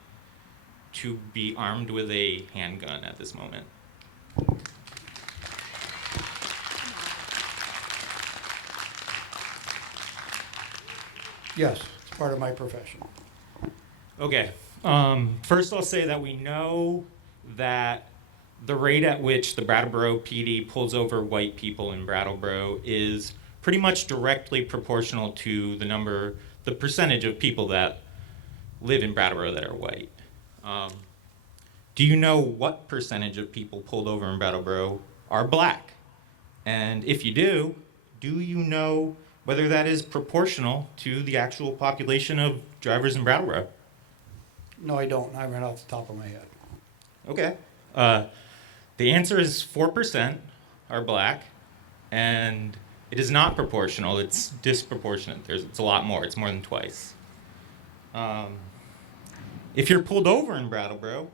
to be armed with a handgun at this moment? Yes, it's part of my profession. Okay. First, I'll say that we know that the rate at which the Brattleboro PD pulls over white people in Brattleboro is pretty much directly proportional to the percentage of people that live in Brattleboro that are white. Do you know what percentage of people pulled over in Brattleboro are black? And if you do you know whether that is proportional to the actual population of drivers in Brattleboro? No, I don't. I ran off the top of my head. Okay. The answer is 4% are black, and it is not proportional. It's disproportionate. It's a lot more. It's more than twice. If you're pulled over in Brattleboro,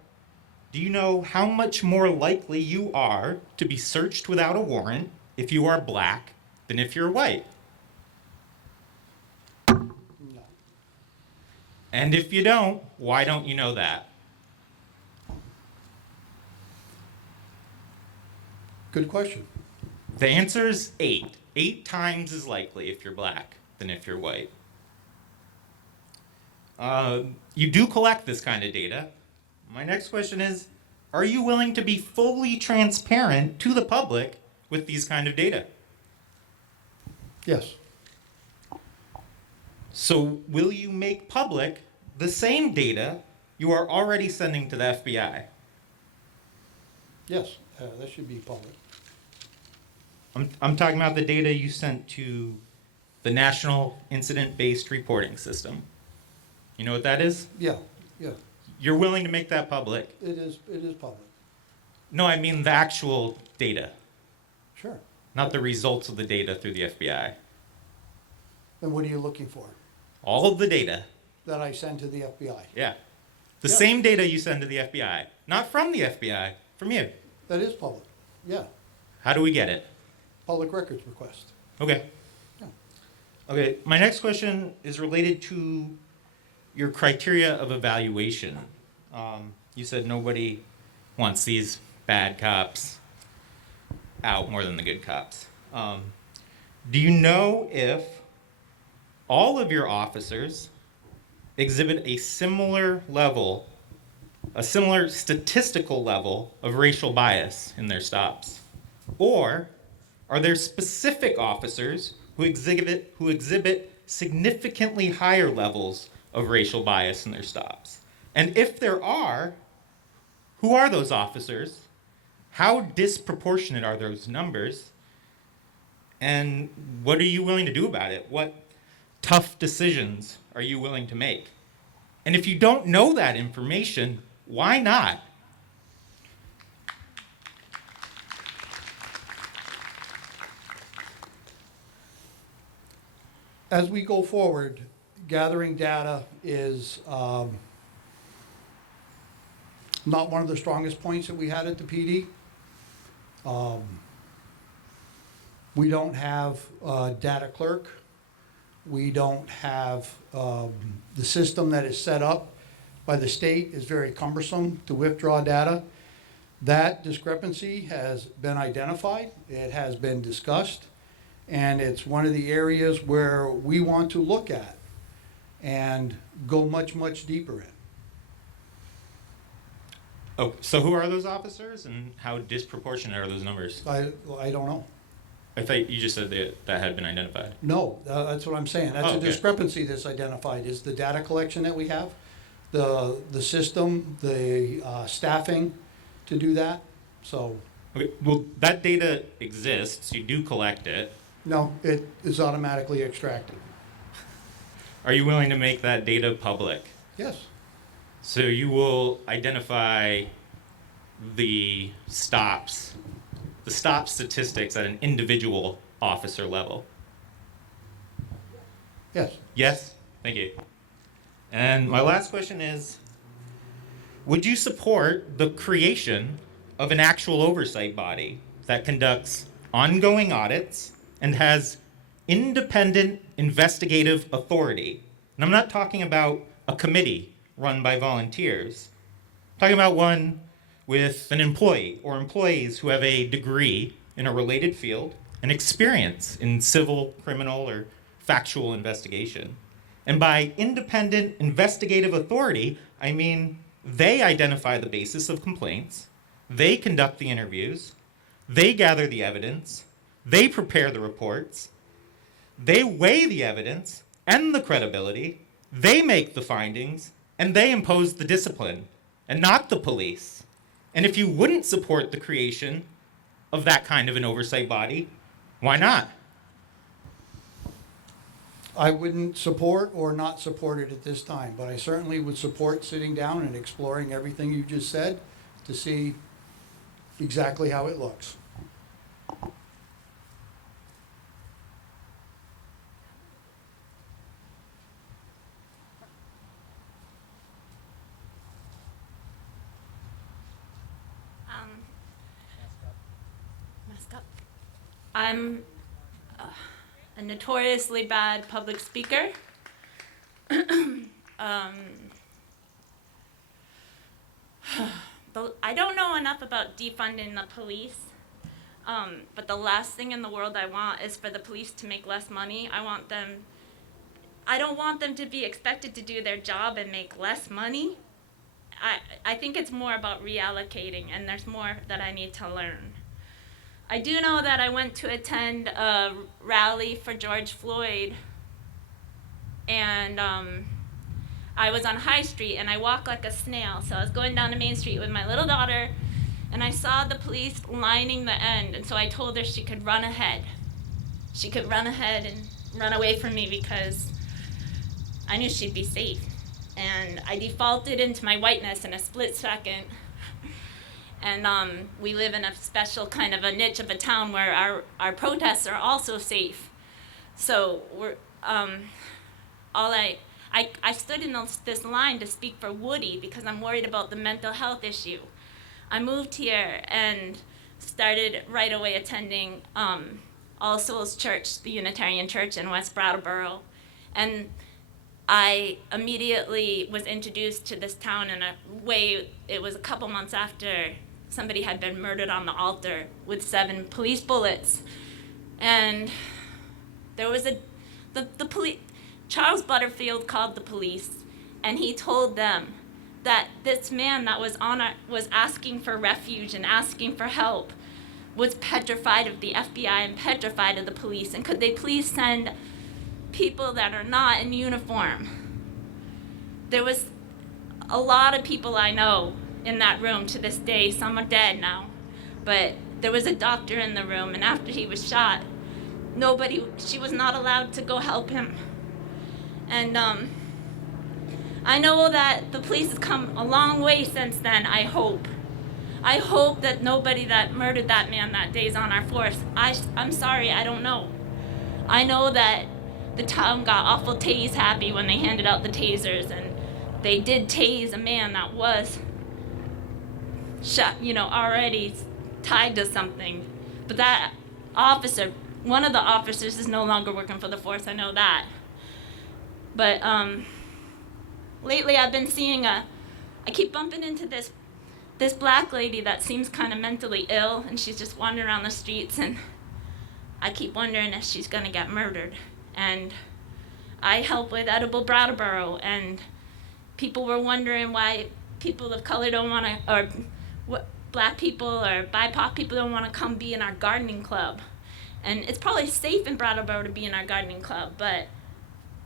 do you know how much more likely you are to be searched without a warrant if you are black than if you're white? No. And if you don't, why don't you know that? Good question. The answer is 8. 8 times as likely if you're black than if you're white. You do collect this kind of data. My next question is, are you willing to be fully transparent to the public with these kind of data? Yes. So will you make public the same data you are already sending to the FBI? Yes, that should be public. I'm talking about the data you sent to the National Incident-Based Reporting System. You know what that is? Yeah, yeah, You're willing to make that public? it is public. No, I mean the actual data, Sure. not the results of the data through the FBI. Then what are you looking for? All of the data, That I send to the FBI? yeah. The Yeah. same data you send to the FBI, not from the FBI, from you. That is public, yeah. How do we get it? Public records request. Okay. Yeah. Okay, my next question is related to your criteria of evaluation. You said nobody wants these bad cops out more than the good cops. Do you know if all of your officers exhibit a similar level, a similar statistical level of racial bias in their stops? Or are there specific officers who exhibit significantly higher levels of racial bias in their stops? And if there are, who are those officers? How disproportionate are those numbers? And what are you willing to do about it? What tough decisions are you willing to make? And if you don't know that information, why not? As we go forward, gathering data is not one of the strongest points that we had at the PD. We don't have a data clerk. We don't have, the system that is set up by the state is very cumbersome to withdraw data. That discrepancy has been identified, it has been discussed, and it's one of the areas where we want to look at and go much, much deeper in. Oh, so who are those officers and how disproportionate are those numbers? I don't know. I thought you just said that had been identified. No, that's what I'm saying. That's Oh, a okay. discrepancy that's identified, is the data collection that we have, the system, the staffing to do that. So, Okay, well, that data exists, you do collect it. no, it is automatically extracted. Are you willing to make that data public? Yes, So you will identify the stop statistics at an individual officer level? yes. Yes? Thank you. And my last question is, would you support the creation of an actual oversight body that conducts ongoing audits and has independent investigative authority? And I'm not talking about a committee run by volunteers. I'm talking about one with an employee or employees who have a degree in a related field and experience in civil, criminal, or factual investigation. And by independent investigative authority, I mean they identify the basis of complaints, they conduct the interviews, they gather the evidence, they prepare the reports, they weigh the evidence and the credibility, they make the findings, and they impose the discipline, and not the police. And if you wouldn't support the creation of that kind of an oversight body, why not? I wouldn't support or not support it at this time, but I certainly would support sitting down and exploring everything you just said to see exactly how it looks. Mask up. I'm a notoriously bad public speaker. I don't know enough about defunding the police, but the last thing in the world I want is for the police to make less money. I don't want them to be expected to do their job and make less money. I think it's more about reallocating, and there's more that I need to learn. I do know that I went to attend a rally for George Floyd, and I was on High Street, and I walked like a snail. So I was going down to Main Street with my little daughter, and I saw the police lining the end, and so I told her she could run ahead. She could run ahead, and run away from me because I knew she'd be safe. And I defaulted into my whiteness in a split second. And we live in a special kind of a niche of a town where our protests are also safe. So we're I stood in this line to speak for Woody because I'm worried about the mental health issue. I moved here and started right away attending All Souls Church, the Unitarian Church in West Brattleboro. And I immediately was introduced to this town in a way, it was a couple months after somebody had been murdered on the altar with 7 police bullets. And there was the police, Charles Butterfield called the police, and he told them that this man that was asking for refuge and asking for help was petrified of the FBI and petrified of the police, and could they please send people that are not in uniform. There was a lot of people I know in that room to this day. Some are dead now, but there was a doctor in the room, and after he was shot, she was not allowed to go help him. And I know that the police has come a long way since then, I hope. I hope that nobody that murdered that man that day is on our force. I'm sorry, I don't know. I know that the town got awful tase happy when they handed out the tasers, and they did tase a man that was shot, already tied to something. But that officer, one of the officers is no longer working for the force, I know that. But lately I've been seeing I keep bumping into this black lady that seems kind of mentally ill, and she's just wandering around the streets, and I keep wondering if she's gonna get murdered. And I help with Edible Brattleboro, and people were wondering why people of color don't want to, or what black people or BIPOC people don't want to come be in our gardening club. And it's probably safe in Brattleboro to be in our gardening club, but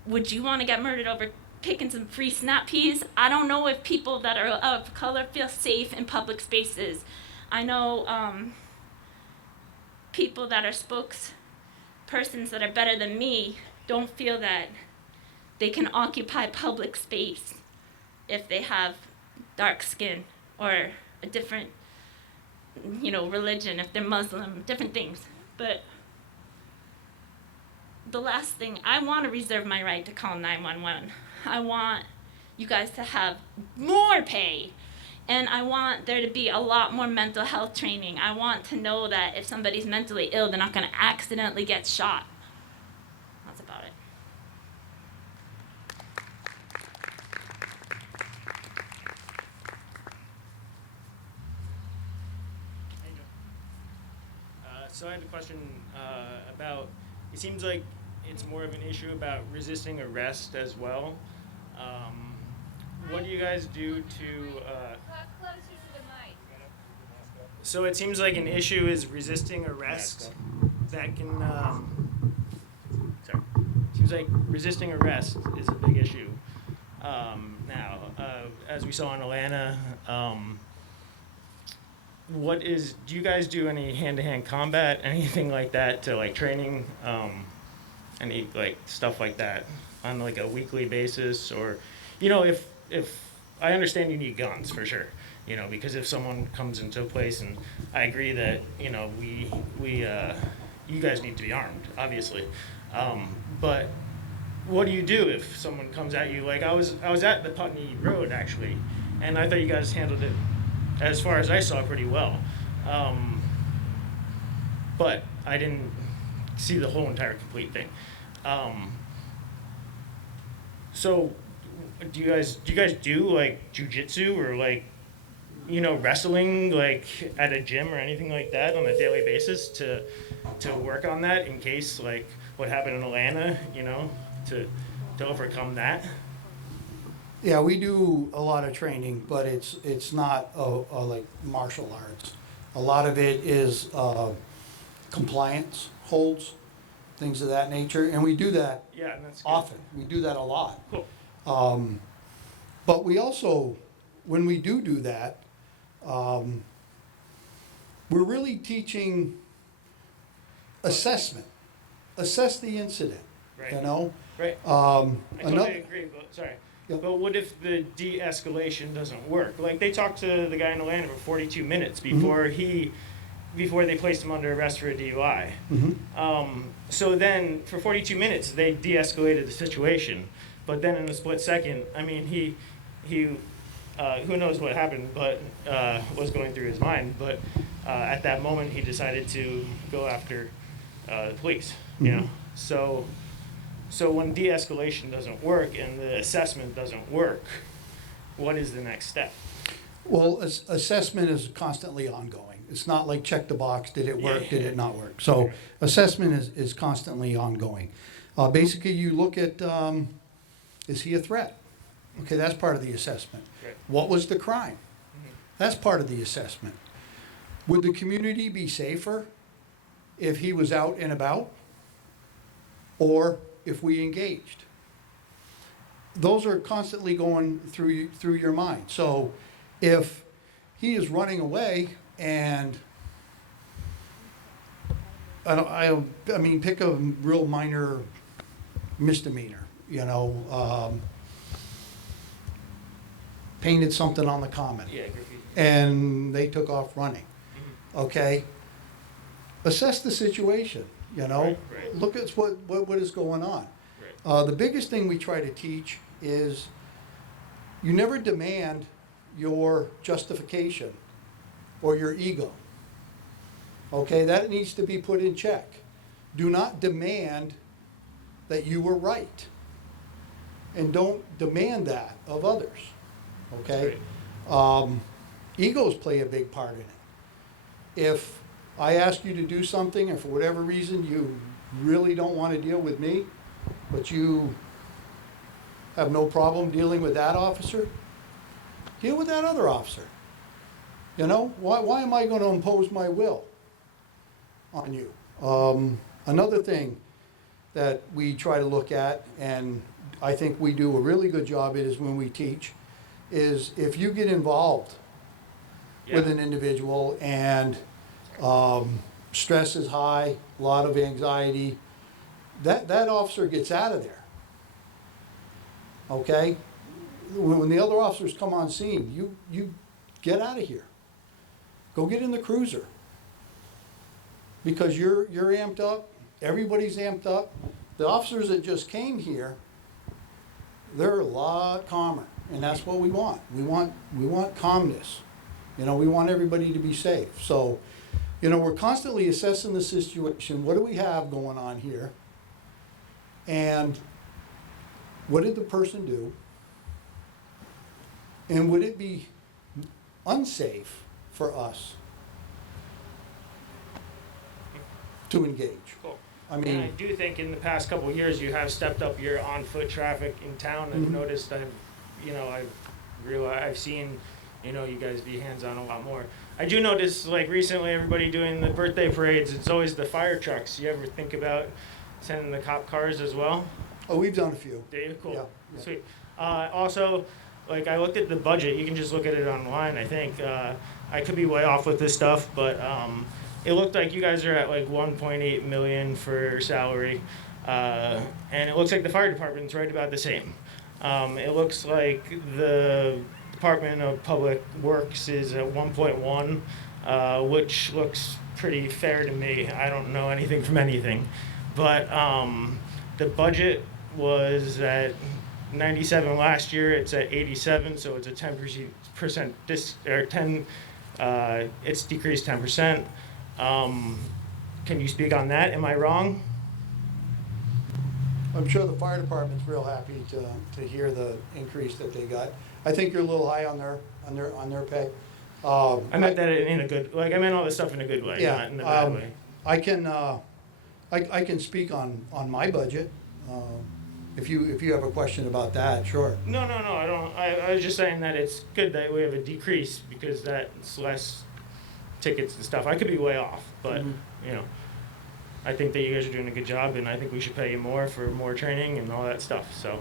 would you want to get murdered over picking some free snap peas? I don't know if people that are of color feel safe in public spaces. I know people that are spokespersons that are better than me don't feel that they can occupy public space if they have dark skin or a different, religion, if they're Muslim, different things. But the last thing, I want to reserve my right to call 911. I want you guys to have more pay, and I want there to be a lot more mental health training. I want to know that if somebody's mentally ill, they're not going to accidentally get shot. That's about it. So I have a question about, it seems like it's more of an issue about resisting arrest as well. What do you guys do to... So it seems like an issue is resisting arrest that can... Seems like resisting arrest is a big issue. Now, as we saw in Atlanta, do you guys do any hand-to-hand combat, anything like that, to like training, any like stuff like that on like a weekly basis? Or, if I understand you need guns for sure, because if someone comes into a place, and I agree that, you guys need to be armed, obviously. But what do you do if someone comes at you? Like I was at the Putney Road actually, and I thought you guys handled it, as far as I saw, pretty well. But I didn't see the whole entire complete thing. So do you guys do like jujitsu or like, wrestling like at a gym or anything like that on a daily basis to work on that in case like what happened in Atlanta, to overcome that? Yeah, we do a lot of training, but it's not like martial arts. A lot of it is compliance holds, things of that nature, and we do that often. We do that a lot. Cool. But we also, when we do that, we're really teaching assessment. Assess the incident. Right. you know? Right. I Another, totally agree, but sorry. Yeah. But what if the de-escalation doesn't work? Like they talked to the guy in Atlanta for 42 minutes before they placed him under arrest for a DUI. So then for 42 minutes they de-escalated the situation, but then in a split second, I mean he who knows what happened, but was going through his mind. But at that moment he decided to go after the police. You know, so when de-escalation doesn't work and the assessment doesn't work, what is the next step? well, assessment is constantly ongoing. It's not like check the box, did it work, did it not work? So assessment is constantly ongoing. Basically, you look at, is he a threat? Okay, that's part of the assessment. Right. What was the crime? That's part of the assessment. Would the community be safer if he was out and about? Or if we engaged? Those are constantly going through your mind. So if he is running away and I mean, pick a real minor misdemeanor, you know, painted something on the common, Yeah, graffiti. and they took off running. Okay, assess the situation. You know, Right. look at what is going on. Right. The biggest thing we try to teach is you never demand your justification or your ego. Okay, that needs to be put in check. Do not demand that you were right. And don't demand that of others. Okay? Egos play a big part in it. If I ask you to do something and for whatever reason you really don't want to deal with me, but you have no problem dealing with that officer, deal with that other officer. You know, why am I going to impose my will on you? Another thing that we try to look at, and I think we do a really good job at is when we teach, is if you get involved with an individual and stress is high, a lot of anxiety, that officer gets out of there. Okay? When the other officers come on scene, you get out of here. Go get in the cruiser. Because you're amped up, everybody's amped up. The officers that just came here, they're a lot calmer, and that's what we want. We want calmness. You know, we want everybody to be safe. So, you know, we're constantly assessing the situation. What do we have going on here? And what did the person do? And would it be unsafe for us to engage? Cool. I And I mean, do think in the past couple of years you have stepped up your on-foot traffic in town. I've noticed. I've seen, you know, you guys be hands-on a lot more. I do notice, like recently, everybody doing the birthday parades. It's always the fire trucks. You ever think about sending the cop cars as well? oh, we've done a few. Do you? Cool. Yeah. Sweet. Also, like I looked at the budget. You can just look at it online. I think I could be way off with this stuff, but it looked like you guys are at like 1.8 million for salary, and it looks like the fire department's right about the same. It looks like the Department of Public Works is at 1.1, which looks pretty fair to me. I don't know anything from anything, but the budget was at 97 last year. It's at 87, so it's a 10% it's decreased 10%. Can you speak on that? Am I wrong? I'm sure the fire department's real happy to hear the increase that they got. I think you're a little high on their pay. I meant that in a good, like I meant all this stuff in a good way, Yeah, not in a bad way. I can speak on my budget. If you have a question about that, sure. No, I don't. I was just saying that it's good that we have a decrease because that's less tickets and stuff. I could be way off, but you know, I think that you guys are doing a good job, and I think we should pay you more for more training and all that stuff. So,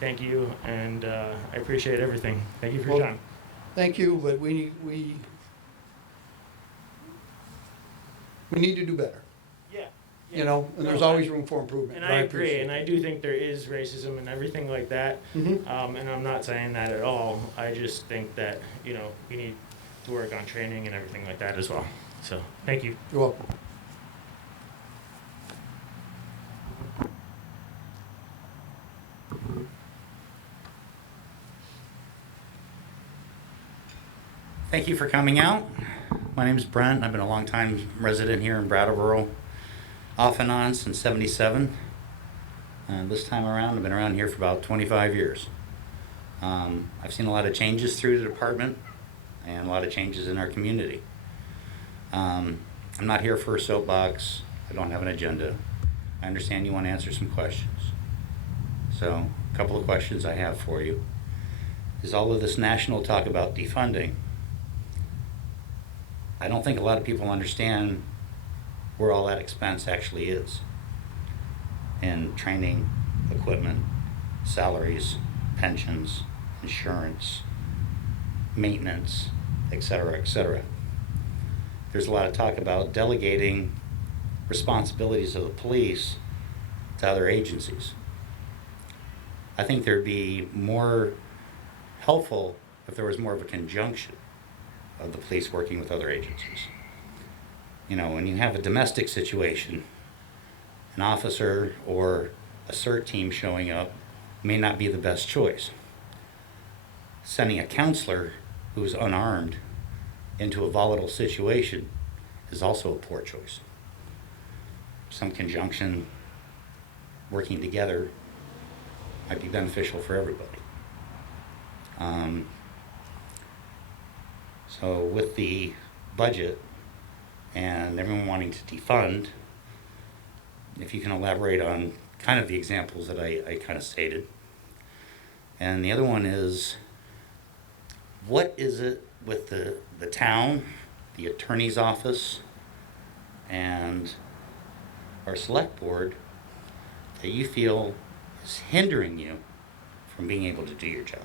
thank you, and I appreciate everything. Thank you for your time. Thank you, but we need to do better. Yeah. you know, and there's No, always room for improvement. And but I appreciate agree, and it. I do think there is racism and everything like that. Mhm. And I'm not saying that at all. I just think that, you know, we need to work on training and everything like that as well. So, thank you. You're welcome. Thank you for coming out. My name is Brent. I've been a long time resident here in Brattleboro, off and on since '77. This time around, I've been around here for about 25 years. I've seen a lot of changes through the department and a lot of changes in our community. I'm not here for a soapbox. I don't have an agenda. I understand you want to answer some questions. So, a couple of questions I have for you. Is all of this national talk about defunding, I don't think a lot of people understand where all that expense actually is. In training, equipment, salaries, pensions, insurance, maintenance, et cetera, et cetera. There's a lot of talk about delegating responsibilities of the police to other agencies. I think there'd be more helpful if there was more of a conjunction of the police working with other agencies. You know, when you have a domestic situation, an officer or a CERT team showing up may not be the best choice. Sending a counselor who's unarmed into a volatile situation is also a poor choice. Some conjunction, working together, might be beneficial for everybody. So with the budget and everyone wanting to defund, if you can elaborate on kind of the examples that I kind of stated. And the other one is, what is it with the town, the attorney's office, and our select board that you feel is hindering you from being able to do your job?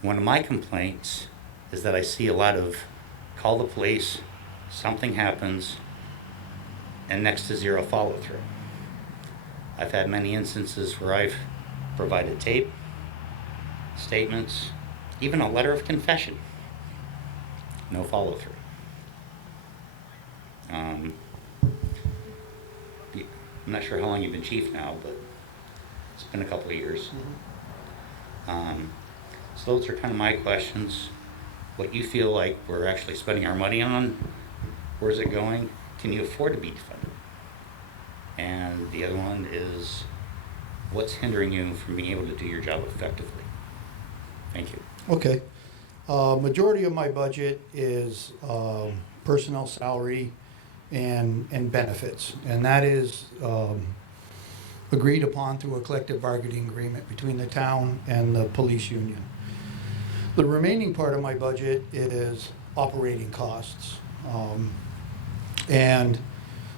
One of my complaints is that I see a lot of call the police, something happens, and next to zero follow through. I've had many instances where I've provided tape, statements, even a letter of confession. No follow through. I'm not sure how long you've been chief now, but it's been a couple of years. So those are kind of my questions. What you feel like we're actually spending our money on, where's it going? Can you afford to be defunded? And the other one is, what's hindering you from being able to do your job effectively? Thank you. Okay. Majority of my budget is personnel salary and benefits. And that is agreed upon through a collective bargaining agreement between the town and the police union. The remaining part of my budget is operating costs. And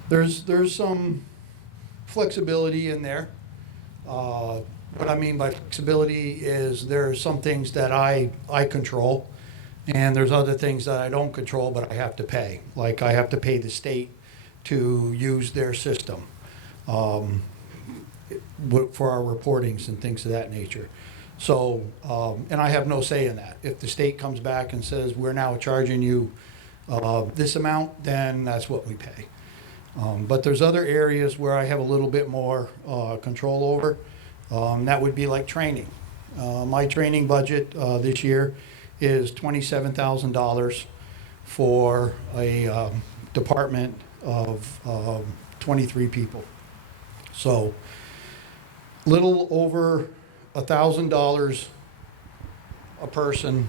there's some flexibility in there. What I mean by flexibility is there are some things that I control, and there's other things that I don't control but I have to pay. Like I have to pay the state to use their system for our reportings and things of that nature. So, and I have no say in that. If the state comes back and says, we're now charging you this amount, then that's what we pay. But there's other areas where I have a little bit more control over. That would be like training. My training budget this year is $27,000 for a department of 23 people. So, little over $1,000 a person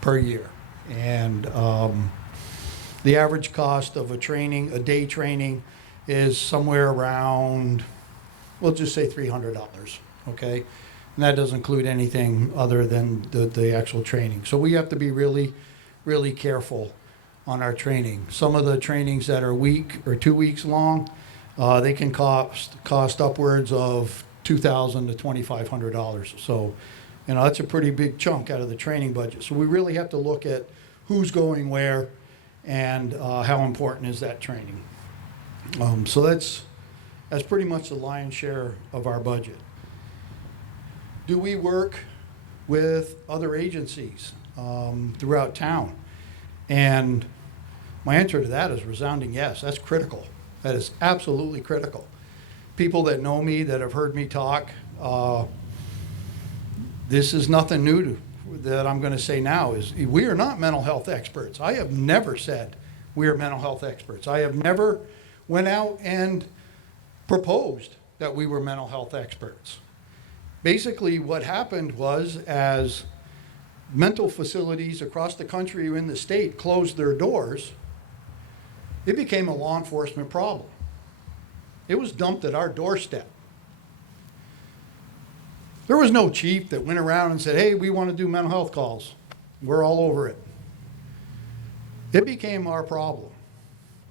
per year. And the average cost of a day training is somewhere around, we'll just say $300, okay? And that doesn't include anything other than the actual training. So we have to be really, really careful on our training. Some of the trainings that are a week or 2 weeks long, they can cost upwards of $2,000 to $2,500. So, you know, that's a pretty big chunk out of the training budget. So we really have to look at who's going where and how important is that training. So that's pretty much the lion's share of our budget. Do we work with other agencies throughout town? And my answer to that is resounding yes. That's critical. That is absolutely critical. People that know me, that have heard me talk, this is nothing new that I'm going to say now, is we are not mental health experts. I have never said we are mental health experts. I have never went out and proposed that we were mental health experts. Basically, what happened was, as mental facilities across the country or in the state closed their doors, it became a law enforcement problem. It was dumped at our doorstep. There was no chief that went around and said, hey, we want to do mental health calls. We're all over it. It became our problem.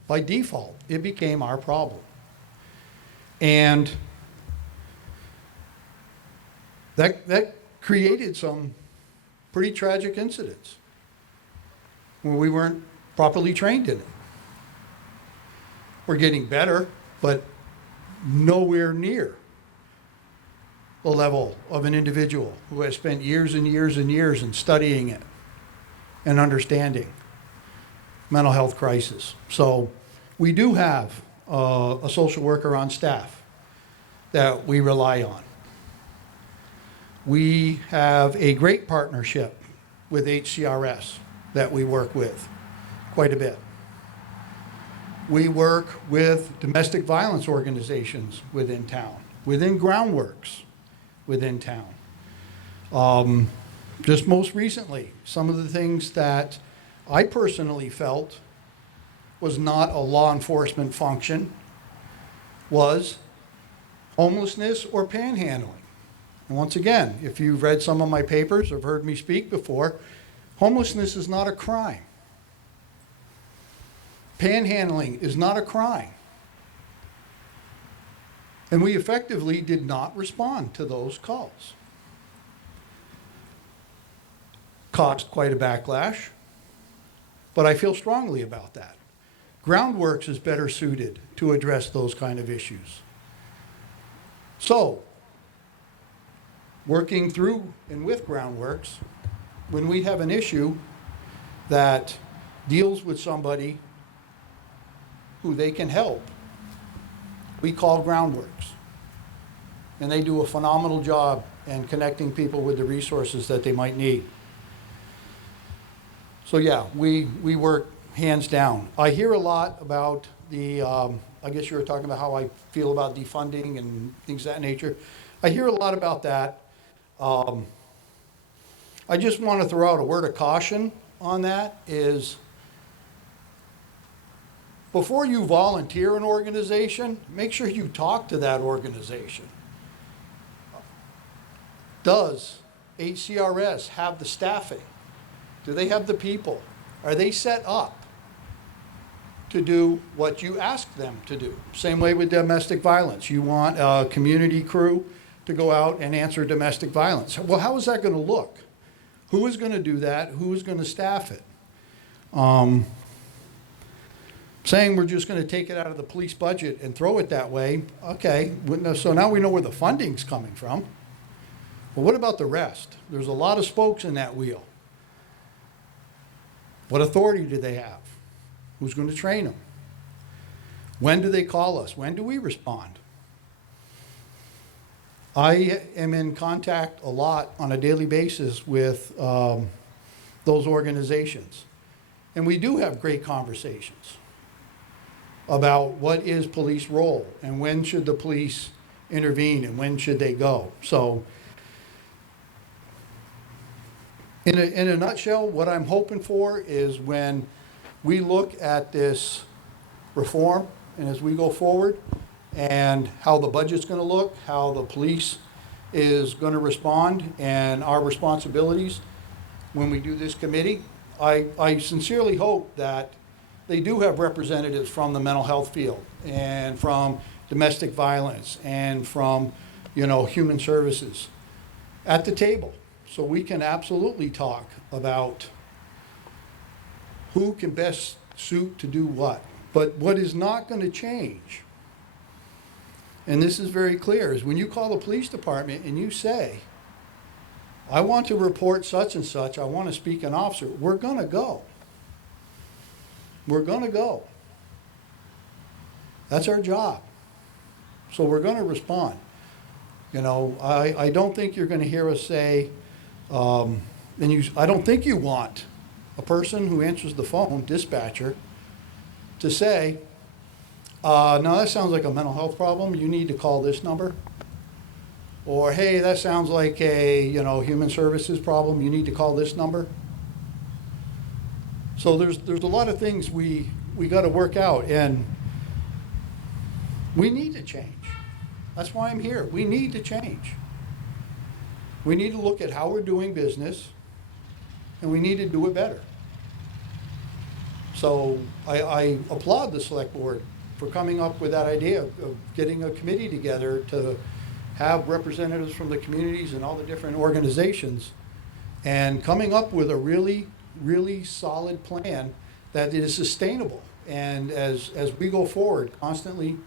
By default, it became our problem. And that created some pretty tragic incidents where we weren't properly trained in it. We're getting better, but nowhere near the level of an individual who has spent years and years and years in studying it and understanding mental health crisis. So we do have a social worker on staff that we rely on. We have a great partnership with HCRS that we work with quite a bit. We work with domestic violence organizations within town, within groundworks within town. Just most recently, some of the things that I personally felt was not a law enforcement function was homelessness or panhandling. And once again, if you've read some of my papers or heard me speak before, homelessness is not a crime. Panhandling is not a crime. And we effectively did not respond to those calls. Caused quite a backlash, but I feel strongly about that. Groundworks is better suited to address those kind of issues. So, working through and with Groundworks, when we have an issue that deals with somebody who they can help, we call Groundworks. And they do a phenomenal job in connecting people with the resources that they might need. So yeah, we work hands down. I hear a lot about the, I guess you were talking about how I feel about defunding and things of that nature. I hear a lot about that. I just want to throw out a word of caution on that is, before you volunteer an organization, make sure you talk to that organization. Does HCRS have the staffing? Do they have the people? Are they set up to do what you ask them to do? Same way with domestic violence. You want a community crew to go out and answer domestic violence. Well, how is that going to look? Who is going to do that? Who is going to staff it? Saying we're just going to take it out of the police budget and throw it that way, okay, so now we know where the funding's coming from. But what about the rest? There's a lot of spokes in that wheel. What authority do they have? Who's going to train them? When do they call us? When do we respond? I am in contact a lot on a daily basis with those organizations. And we do have great conversations about what is police role and when should the police intervene and when should they go. So in a nutshell, what I'm hoping for is when we look at this reform and as we go forward and how the budget's going to look, how the police is going to respond and our responsibilities when we do this committee, I sincerely hope that they do have representatives from the mental health field and from domestic violence and from, human services at the table. So we can absolutely talk about who can best suit to do what. But what is not going to change, and this is very clear, is when you call the police department and you say, I want to report such and such, I want to speak an officer, we're going to go. We're going to go. That's our job. So we're going to respond. You know, I don't think you're going to hear us say, I don't think you want a person who answers the phone, dispatcher, to say, no, that sounds like a mental health problem, you need to call this number. Or, hey, that sounds like a, human services problem, you need to call this number. So there's a lot of things we got to work out, and we need to change. That's why I'm here. We need to change. We need to look at how we're doing business, and we need to do it better. So I applaud the select board for coming up with that idea of getting a committee together to have representatives from the communities and all the different organizations and coming up with a really, really solid plan that is sustainable and as we go forward, constantly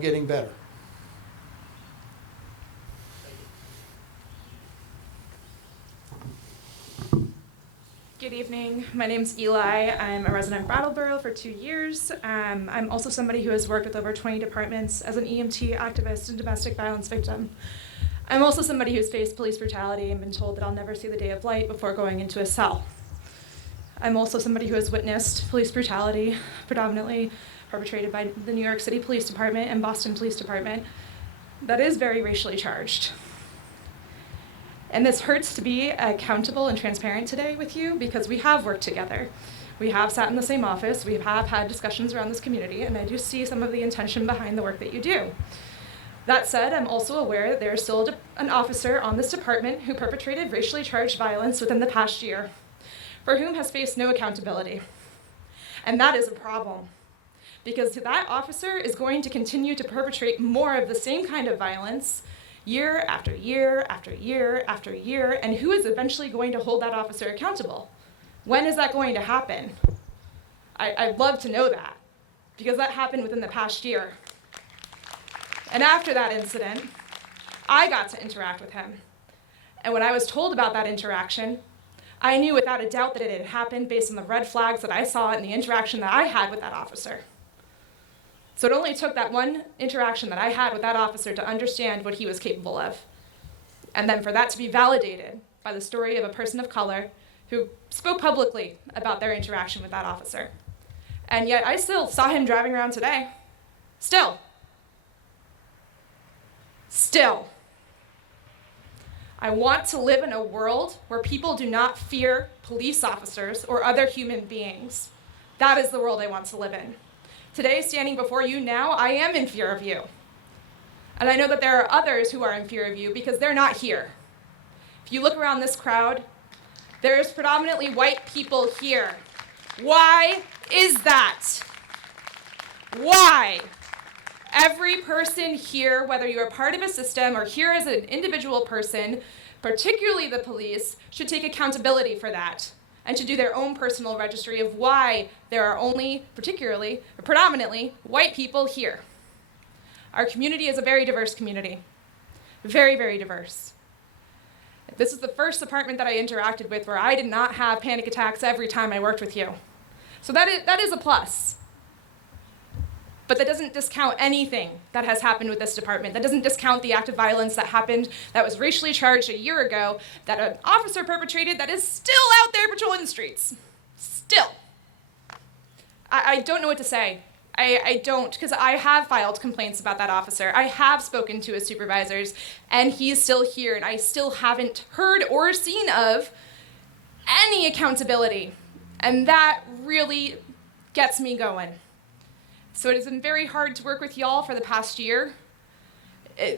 getting better. Good evening. My name's Eli. I'm a resident of Brattleboro for 2 years. I'm also somebody who has worked with over 20 departments as an EMT activist and domestic violence victim. I'm also somebody who's faced police brutality and been told that I'll never see the day of light before going into a cell. I'm also somebody who has witnessed police brutality, predominantly perpetrated by the New York City Police Department and Boston Police Department, that is very racially charged. And this hurts to be accountable and transparent today with you because we have worked together. We have sat in the same office, we have had discussions around this community, and I do see some of the intention behind the work that you do. That said, I'm also aware that there is still an officer on this department who perpetrated racially charged violence within the past year, for whom has faced no accountability. And that is a problem, because that officer is going to continue to perpetrate more of the same kind of violence year after year after year after year, and who is eventually going to hold that officer accountable? When is that going to happen? I'd love to know that, because that happened within the past year. And after that incident, I got to interact with him. And when I was told about that interaction, I knew without a doubt that it had happened based on the red flags that I saw in the interaction that I had with that officer. So it only took that one interaction that I had with that officer to understand what he was capable of. And then for that to be validated by the story of a person of color who spoke publicly about their interaction with that officer. And yet I still saw him driving around today. Still. I want to live in a world where people do not fear police officers or other human beings. That is the world I want to live in. Today, standing before you now, I am in fear of you. And I know that there are others who are in fear of you because they're not here. If you look around this crowd, there's predominantly white people here. Why is that? Why? Every person here, whether you're part of a system or here as an individual person, particularly the police, should take accountability for that and to do their own personal registry of why there are only, particularly, or predominantly, white people here. Our community is a very diverse community. Very, very diverse. This is the first department that I interacted with where I did not have panic attacks every time I worked with you. So that is a plus. But that doesn't discount anything that has happened with this department. That doesn't discount the act of violence that happened that was racially charged a year ago that an officer perpetrated that is still out there patrolling the streets. Still. I don't know what to say. I don't, because I have filed complaints about that officer. I have spoken to his supervisors, and he is still here, and I still haven't heard or seen of any accountability. And that really gets me going. So it has been very hard to work with y'all for the past year.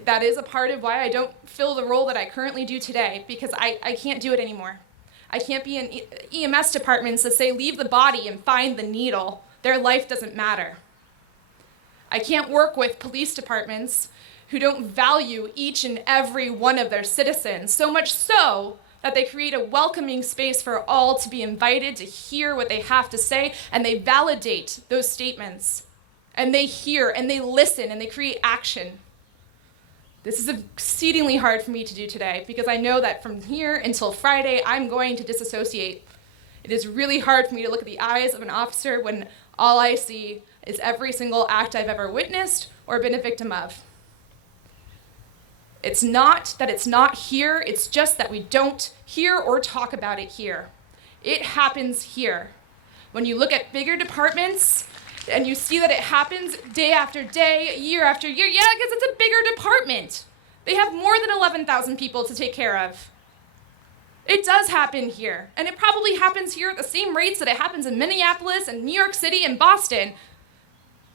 That is a part of why I don't fill the role that I currently do today, because I can't do it anymore. I can't be in EMS departments that say leave the body and find the needle. Their life doesn't matter. I can't work with police departments who don't value each and every one of their citizens, so much so that they create a welcoming space for all to be invited to hear what they have to say, and they validate those statements. And they hear, and they listen, and they create action. This is exceedingly hard for me to do today because I know that from here until Friday, I'm going to disassociate. It is really hard for me to look at the eyes of an officer when all I see is every single act I've ever witnessed or been a victim of. It's not that it's not here, it's just that we don't hear or talk about it here. It happens here. When you look at bigger departments and you see that it happens day after day, year after year, yeah, because it's a bigger department. They have more than 11,000 people to take care of. It does happen here, and it probably happens here at the same rates that it happens in Minneapolis and New York City and Boston.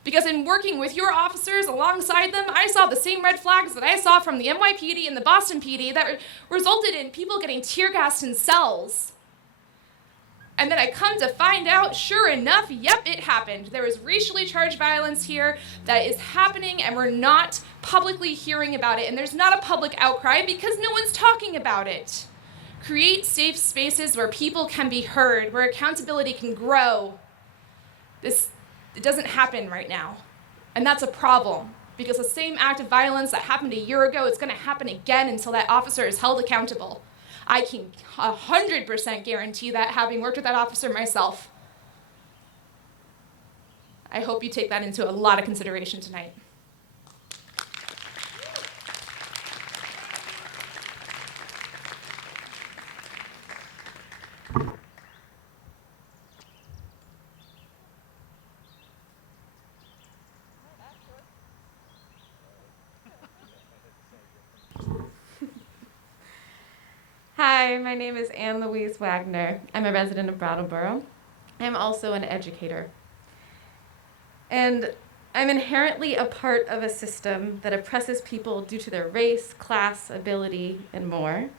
Because in working with your officers alongside them, I saw the same red flags that I saw from the NYPD and the Boston PD that resulted in people getting tear gassed in cells. And then I come to find out, sure enough, yep, it happened. There is racially charged violence here that is happening, and we're not publicly hearing about it. And there's not a public outcry because no one's talking about it. Create safe spaces where people can be heard, where accountability can grow. It doesn't happen right now. And that's a problem, because the same act of violence that happened a year ago is going to happen again until that officer is held accountable. I can 100% guarantee that, having worked with that officer myself. I hope you take that into a lot of consideration tonight. Hi, my name is Anne Louise Wagner. I'm a resident of Brattleboro. I'm also an educator. And I'm inherently a part of a system that oppresses people due to their race, class, ability, and more.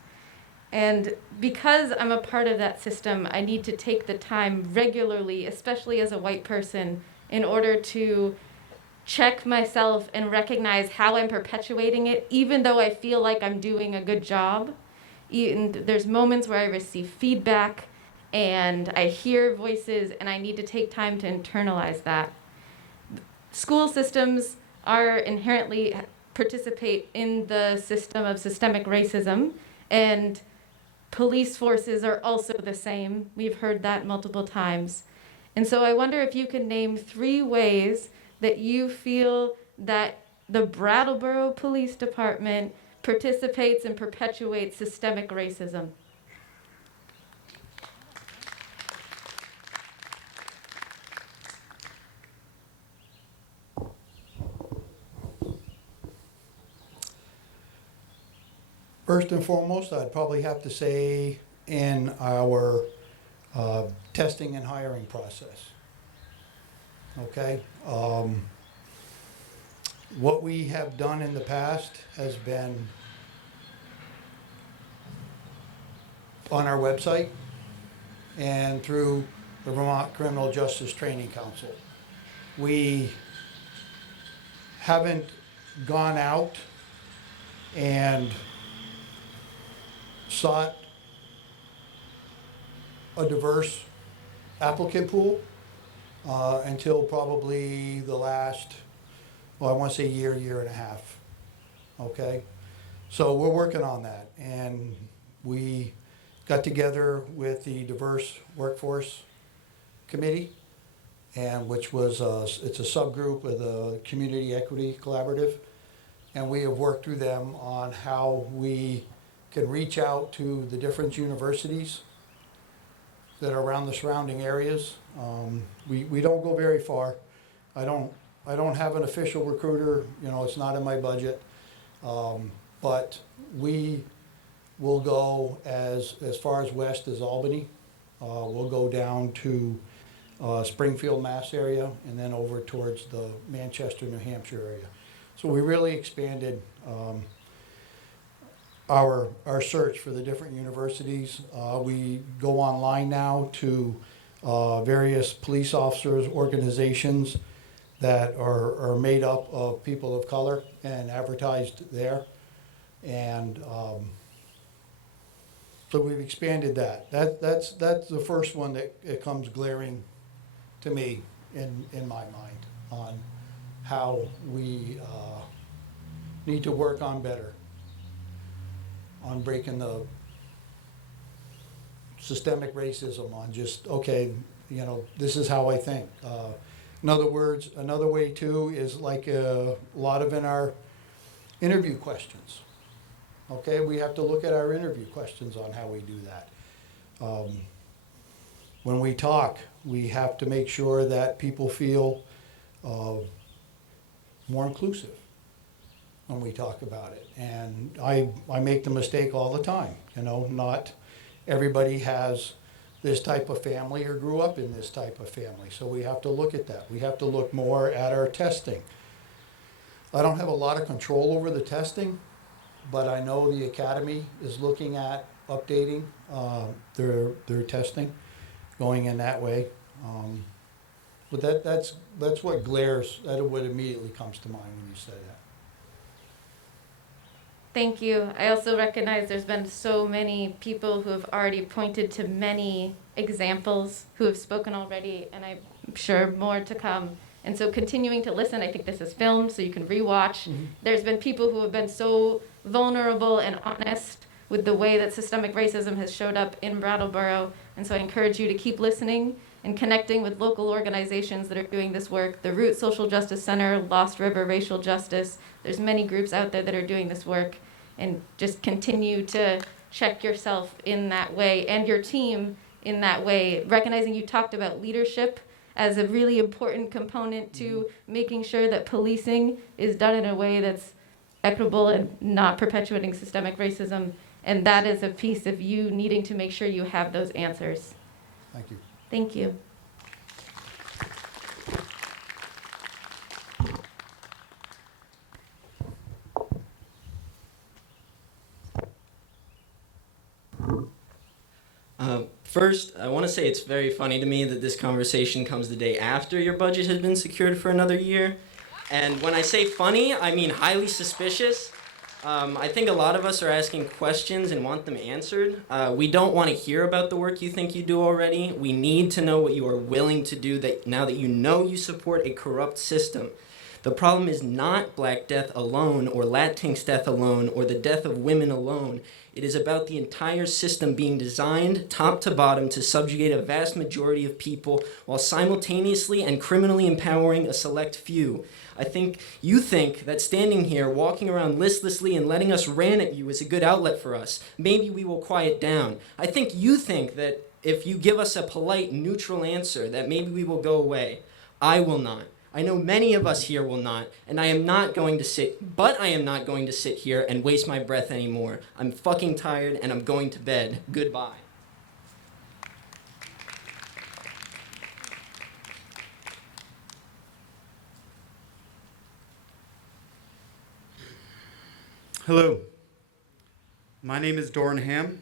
And because I'm a part of that system, I need to take the time regularly, especially as a white person, in order to check myself and recognize how I'm perpetuating it, even though I feel like I'm doing a good job. And there's moments where I receive feedback and I hear voices, and I need to take time to internalize that. School systems are inherently participate in the system of systemic racism, and police forces are also the same. We've heard that multiple times. And so I wonder if you can name 3 ways that you feel that the Brattleboro Police Department participates and perpetuates systemic racism. First and foremost, I'd probably have to say in our testing and hiring process. Okay? What we have done in the past has been on our website and through the Vermont Criminal Justice Training Council. We haven't gone out and sought a diverse applicant pool until probably the last, well, I want to say year and a half. Okay? So we're working on that, and we got together with the Diverse Workforce Committee, and which was it's a subgroup of the Community Equity Collaborative, and we have worked through them on how we can reach out to the different universities that are around the surrounding areas. We don't go very far. I don't have an official recruiter, you know, it's not in my budget, but we will go as far as west as Albany. We'll go down to Springfield, Mass area, and then over towards the Manchester, New Hampshire area. So we really expanded our search for the different universities. We go online now to various police officers, organizations that are made up of people of color and advertised there. And So we've expanded that. That's the first one that it comes glaring to me in my mind on how we need to work on better, on breaking the systemic racism, on just, okay, you know, this is how I think. In other words, another way too is like a lot of in our interview questions. Okay, we have to look at our interview questions on how we do that. When we talk, we have to make sure that people feel more inclusive when we talk about it. And I make the mistake all the time, you know, not everybody has this type of family or grew up in this type of family. So we have to look at that. We have to look more at our testing. I don't have a lot of control over the testing, but I know the academy is looking at updating their testing, going in that way. But that's what glares, that what immediately comes to mind when you say that. Thank you. I also recognize there's been so many people who have already pointed to many examples who have spoken already, and I'm sure more to come. And so continuing to listen, I think this is filmed, so you can rewatch. Mm-hmm. There's been people who have been so vulnerable and honest with the way that systemic racism has showed up in Brattleboro. And so I encourage you to keep listening and connecting with local organizations that are doing this work. The Root Social Justice Center, Lost River Racial Justice. There's many groups out there that are doing this work. And just continue to check yourself in that way and your team in that way. Recognizing you talked about leadership as a really important component to making sure that policing is done in a way that's equitable and not perpetuating systemic racism. And that is a piece of you needing to make sure you have those answers. Thank you. Thank you. First, I want to say it's very funny to me that this conversation comes the day after your budget has been secured for another year. And when I say funny, I mean highly suspicious. I think a lot of us are asking questions and want them answered. We don't want to hear about the work you think you do already. We need to know what you are willing to do now that you know you support a corrupt system. The problem is not Black death alone, or Latinx death alone, or the death of women alone. It is about the entire system being designed, top to bottom, to subjugate a vast majority of people while simultaneously and criminally empowering a select few. I think you think that standing here, walking around listlessly and letting us rant at you is a good outlet for us. Maybe we will quiet down. I think you think that if you give us a polite, neutral answer, that maybe we will go away. I will not. I know many of us here will not, and I am not going to sit here and waste my breath anymore. I'm fucking tired and I'm going to bed. Goodbye. Hello, my name is Doran Ham.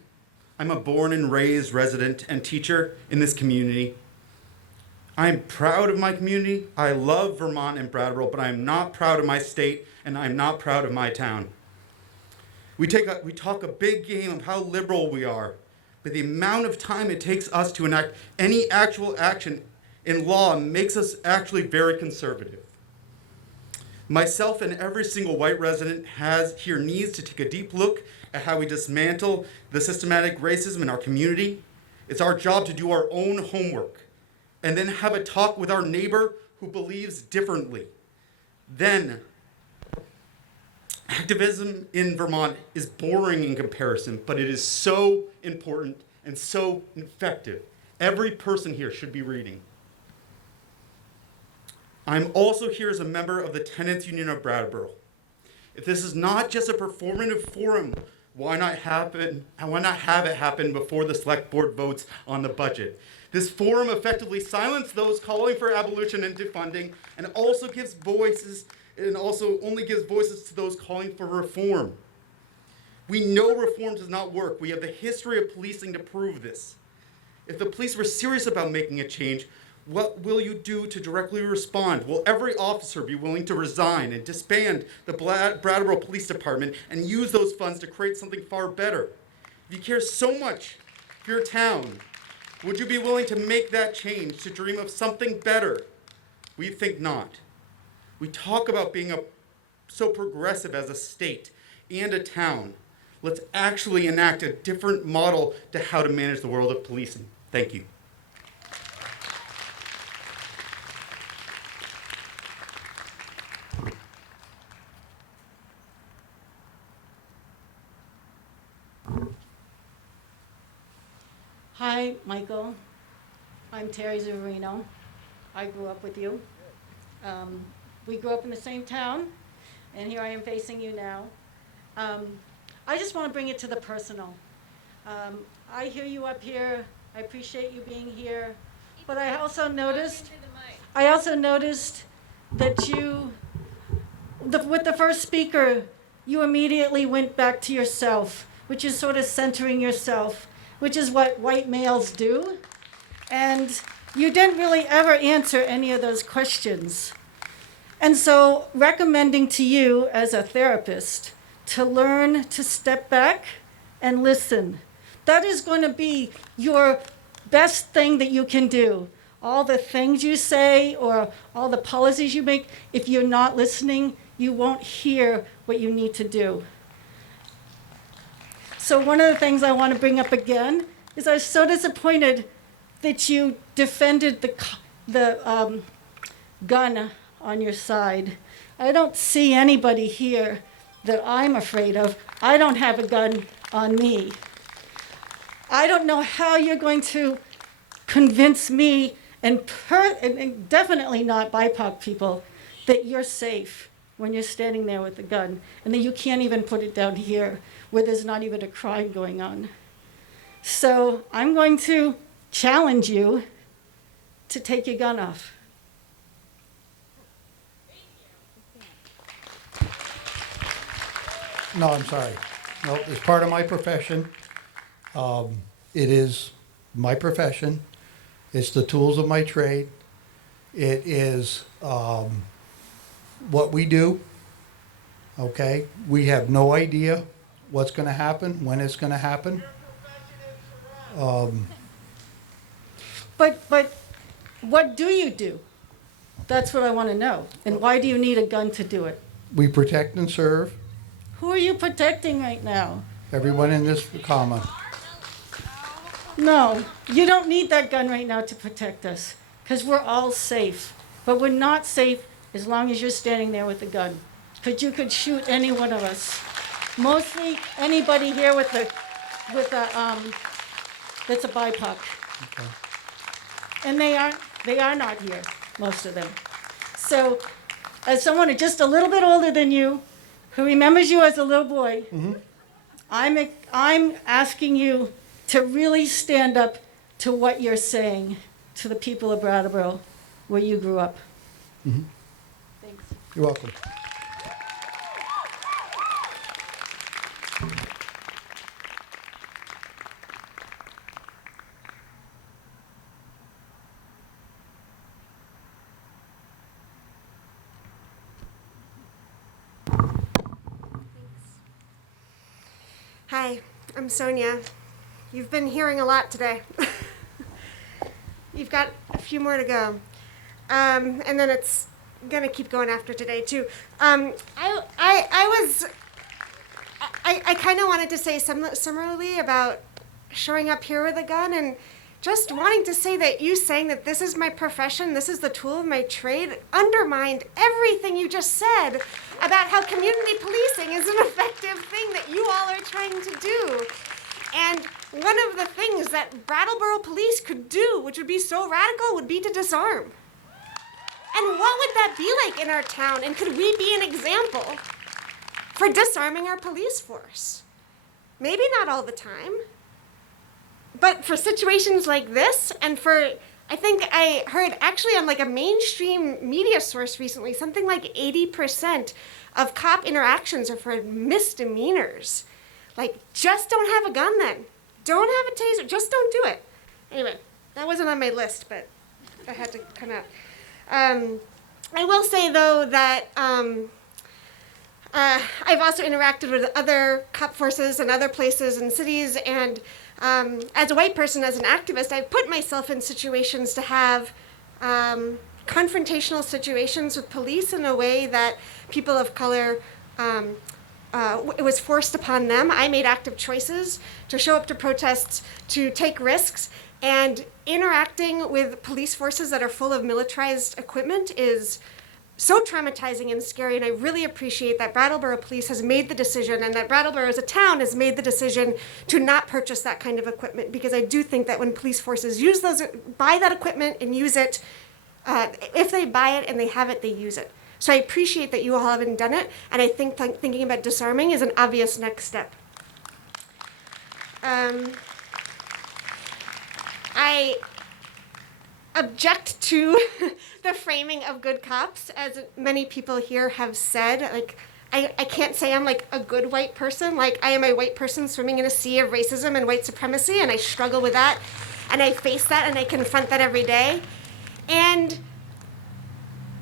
I'm a born and raised resident and teacher in this community. I'm proud of my community. I love Vermont and Brattleboro, but I'm not proud of my state and I'm not proud of my town. We talk a big game of how liberal we are, but the amount of time it takes us to enact any actual action in law makes us actually very conservative. Myself and every single white resident here needs to take a deep look at how we dismantle the systematic racism in our community. It's our job to do our own homework and then have a talk with our neighbor who believes differently. Then, activism in Vermont is boring in comparison, but it is so important and so effective. Every person here should be reading. I'm also here as a member of the Tenants Union of Brattleboro. If this is not just a performative forum, why not have it happen before the select board votes on the budget? This forum effectively silenced those calling for abolition and defunding, and also only gives voices to those calling for reform. We know reform does not work. We have the history of policing to prove this. If the police were serious about making a change, what will you do to directly respond? Will every officer be willing to resign and disband the Brattleboro Police Department and use those funds to create something far better? If you care so much for your town, would you be willing to make that change, to dream of something better? We think not. We talk about being so progressive as a state and a town. Let's actually enact a different model to how to manage the world of policing. Thank you. Hi, Michael. I'm Terry Zurino. I grew up with you. We grew up in the same town, and here I am facing you now. I just want to bring it to the personal. I hear you up here. I appreciate you being here, but I also noticed that with the first speaker, you immediately went back to yourself, which is sort of centering yourself, which is what white males do. And you didn't really ever answer any of those questions. And so recommending to you as a therapist to learn to step back and listen. That is going to be your best thing that you can do. All the things you say or all the policies you make, if you're not listening, you won't hear what you need to do. So one of the things I want to bring up again is I was so disappointed that you defended the gun on your side. I don't see anybody here that I'm afraid of. I don't have a gun on me. I don't know how you're going to convince me and definitely not BIPOC people that you're safe when you're standing there with a gun and that you can't even put it down here where there's not even a crime going on. So I'm going to challenge you to take your gun off. No, I'm sorry. No, it's part of my profession. It is my profession. It's the tools of my trade. It is what we do. Okay? We have no idea what's going to happen, when it's going to happen. But what do you do? That's what I want to know. And why do you need a gun to do it? We protect and serve Who are you protecting right now? everyone in this comma. No, you don't need that gun right now to protect us, because we're all safe. But we're not safe as long as you're standing there with a gun, because you could shoot any one of us. Mostly anybody here that's a BIPOC. Okay. And they are not here, most of them. So, as someone who's just a little bit older than you, who remembers you as a little boy, I'm asking you to really stand up to what you're saying to the people of Brattleboro, where you grew up. Mm-hmm. Thanks. You're welcome. Hi, I'm Sonia. You've been hearing a lot today. You've got a few more to go. And then it's gonna keep going after today too. I kind of wanted to say similarly about showing up here with a gun and just wanting to say that you saying that this is my profession, this is the tool of my trade, undermined everything you just said about how community policing is an effective thing that you all are trying to do. And one of the things that Brattleboro police could do, which would be so radical, would be to disarm. And what would that be like in our town? And could we be an example for disarming our police force? Maybe not all the time, but for situations like this, and for, I think I heard actually on like a mainstream media source recently, something like 80% of cop interactions are for misdemeanors. Like, just don't have a gun then. Don't have a taser, just don't do it. Anyway, that wasn't on my list, but that had to come out. I will say though that I've also interacted with other cop forces and other places and cities, and as a white person, as an activist, I've put myself in situations to have confrontational situations with police in a way that people of color, it was forced upon them. I made active choices to show up to protests, to take risks, and interacting with police forces that are full of militarized equipment is so traumatizing and scary, and I really appreciate that Brattleboro Police has made the decision, and that Brattleboro as a town has made the decision to not purchase that kind of equipment, because I do think that when police forces buy that equipment and use it, if they buy it and they have it, they use it. So I appreciate that you all haven't done it, and I think thinking about disarming is an obvious next step. I object to the framing of good cops, as many people here have said. Like, I can't say I'm like a good white person. Like, I am a white person swimming in a sea of racism and white supremacy, and I struggle with that, and I face that, and I confront that every day. And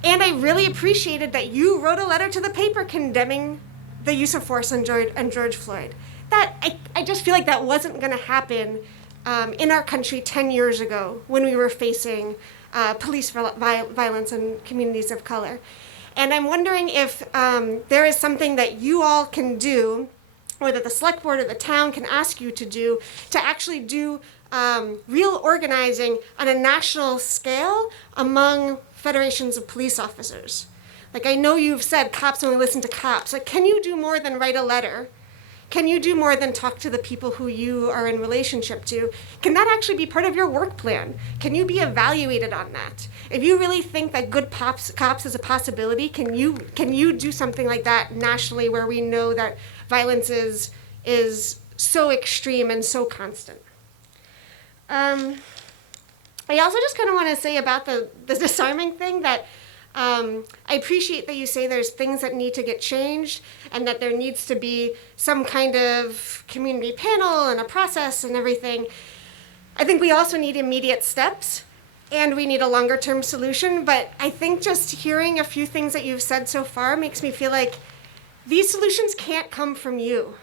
I really appreciated that you wrote a letter to the paper condemning the use of force on George Floyd. That I just feel like that wasn't going to happen in our country 10 years ago when we were facing police violence in communities of color. And I'm wondering if there is something that you all can do, or that the select board or the town can ask you to do, to actually do real organizing on a national scale among federations of police officers. Like, I know you've said cops only listen to cops. Like, can you do more than write a letter? Can you do more than talk to the people who you are in relationship to? Can that actually be part of your work plan? Can you be evaluated on that? If you really think that good cops is a possibility, can you do something like that nationally, where we know that violence is so extreme and so constant? I also just kind of want to say about the disarming thing that I appreciate that you say there's things that need to get changed, and that there needs to be some kind of community panel and a process and everything. I think we also need immediate steps, and we need a longer term solution. But I think just hearing a few things that you've said so far makes me feel like these solutions can't come from you.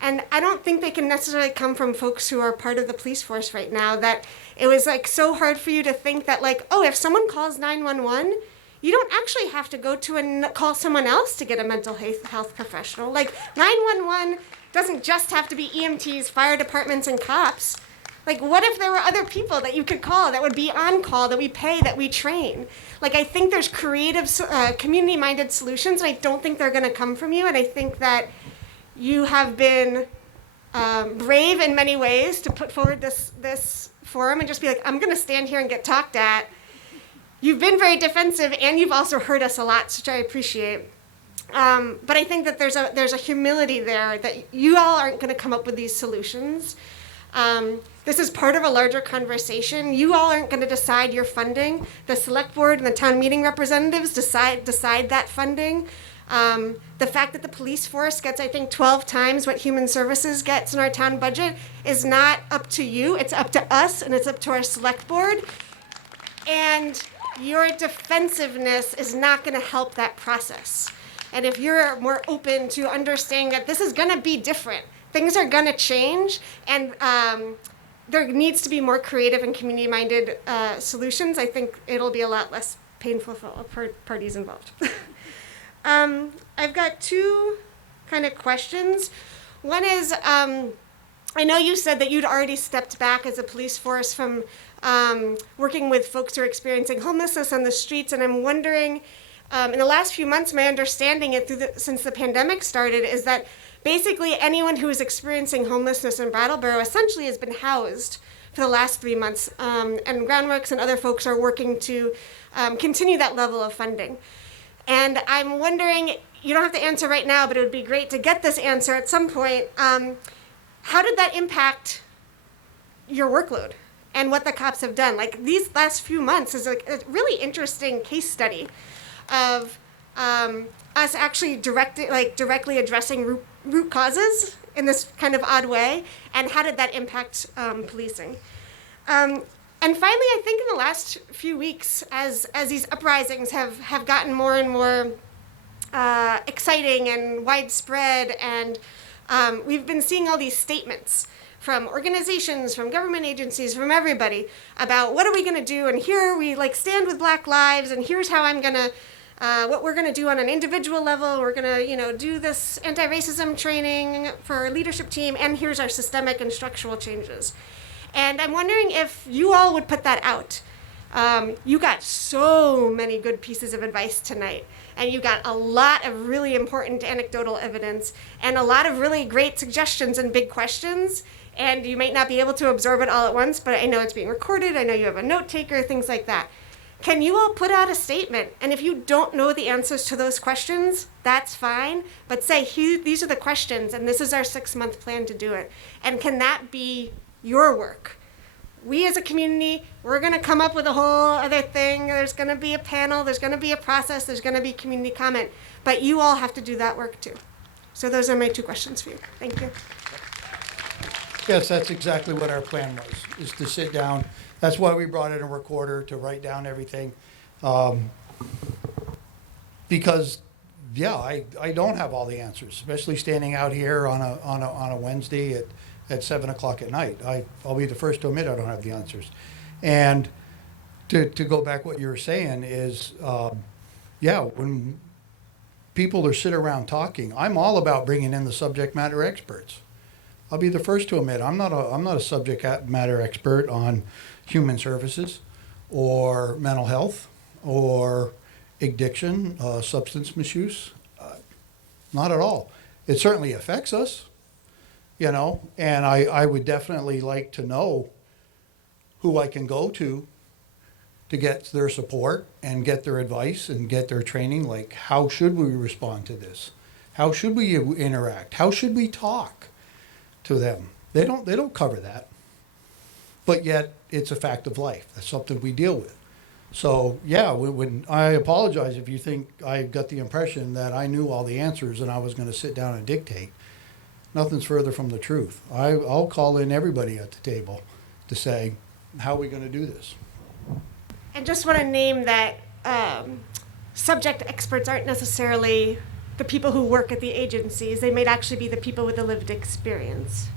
And I don't think they can necessarily come from folks who are part of the police force right now, that it was like so hard for you to think that, like, oh, if someone calls 911, you don't actually have to go to and call someone else to get a mental health professional. Like, 911 doesn't just have to be EMTs, fire departments, and cops. Like, what if there were other people that you could call that would be on call, that we pay, that we train? Like, I think there's creative, community-minded solutions, and I don't think they're gonna come from you, and I think that you have been brave in many ways to put forward this forum and just be like, I'm gonna stand here and get talked at. You've been very defensive, and you've also hurt us a lot, which I appreciate. But I think that there's a humility there, that you all aren't gonna come up with these solutions. This is part of a larger conversation. You all aren't gonna decide your funding. The select board and the town meeting representatives decide that funding. The fact that the police force gets, I think, 12 times what human services gets in our town budget is not up to you. It's up to us, and it's up to our select board. And your defensiveness is not going to help that process. And if you're more open to understanding that this is going to be different, things are going to change, and there needs to be more creative and community-minded solutions, I think it'll be a lot less painful for all parties involved. I've got two kind of questions. One is, I know you said that you'd already stepped back as a police force from working with folks who are experiencing homelessness on the streets, and I'm wondering, in the last few months, my understanding since the pandemic started is that basically anyone who is experiencing homelessness in Brattleboro essentially has been housed for the last 3 months, and Groundworks and other folks are working to continue that level of funding. And I'm wondering, you don't have to answer right now, but it would be great to get this answer at some point. How did that impact your workload and what the cops have done? Like, these last few months is a really interesting case study of us actually directly addressing root causes in this kind of odd way, and how did that impact policing? And finally, I think in the last few weeks, as these uprisings have gotten more and more exciting and widespread, and we've been seeing all these statements from organizations, from government agencies, from everybody about what are we going to do, and here we like stand with Black lives, and here's how I'm going to what we're going to do on an individual level. We're going to, do this anti-racism training for our leadership team, and here's our systemic and structural changes. And I'm wondering if you all would put that out. You got so many good pieces of advice tonight, and you got a lot of really important anecdotal evidence and a lot of really great suggestions and big questions. And you might not be able to absorb it all at once, but I know it's being recorded. I know you have a note taker, things like that. Can you all put out a statement? And if you don't know the answers to those questions, that's fine. But say, these are the questions, and this is our 6-month plan to do it. And can that be your work? We as a community, we're going to come up with a whole other thing. There's going to be a panel. There's going to be a process. There's going to be community comment. But you all have to do that work too. So those are my 2 questions for you. Thank you. Yes, that's exactly what our plan was, is to sit down. That's why we brought in a recorder to write down everything. Because, yeah, I don't have all the answers, especially standing out here on a Wednesday at 7 o'clock at night. I'll be the first to admit I don't have the answers. And to go back what you were saying is, when people are sitting around talking, I'm all about bringing in the subject matter experts. I'll be the first to admit I'm not a subject matter expert on human services or mental health or addiction, substance misuse. Not at all. It certainly affects us, and I would definitely like to know who I can go to get their support and get their advice and get their training. Like, how should we respond to this? How should we interact? How should we talk to them? They don't cover that. But yet, it's a fact of life. That's something we deal with. So, yeah, when I apologize if you think I got the impression that I knew all the answers and I was going to sit down and dictate. Nothing's further from the truth. I'll call in everybody at the table to say, how are we going to do this? And just want to name that subject experts aren't necessarily the people who work at the agencies. They might actually be the people with the lived experience.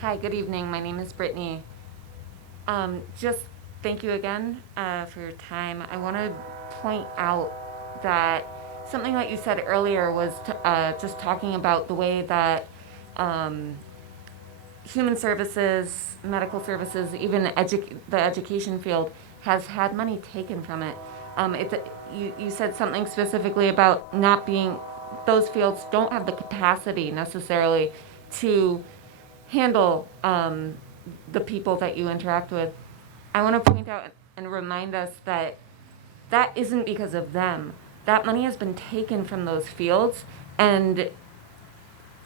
Hi, good evening. My name is Brittany. Just thank you again for your time. I want to point out that something that you said earlier was just talking about the way that human services, medical services, even the education field has had money taken from it. You said something specifically about not being, those fields don't have the capacity necessarily to handle the people that you interact with. I want to point out and remind us that that isn't because of them. That money has been taken from those fields and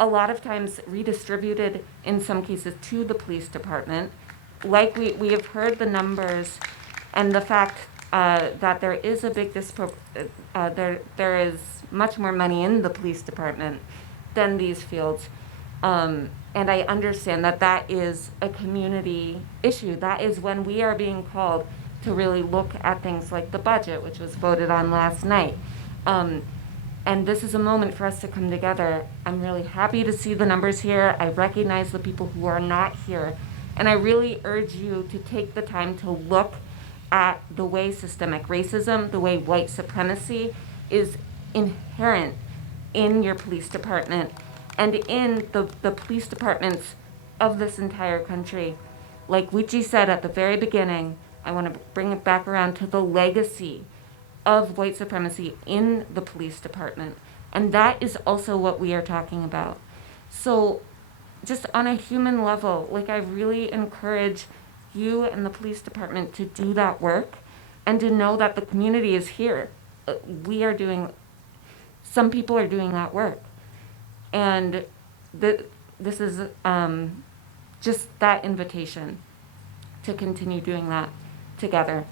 a lot of times redistributed in some cases to the police department. Like we have heard the numbers and the fact that there is a big there is much more money in the police department than these fields. And I understand that that is a community issue. That is when we are being called to really look at things like the budget, which was voted on last night. And this is a moment for us to come together. I'm really happy to see the numbers here. I recognize the people who are not here. And I really urge you to take the time to look at the way systemic racism, the way white supremacy is inherent in your police department and in the police departments of this entire country. Like Wichi said at the very beginning, I want to bring it back around to the legacy of white supremacy in the police department. And that is also what we are talking about. So just on a human level, like I really encourage you and the police department to do that work and to know that the community is here. Some people are doing that work. And this is just that invitation to continue doing that together.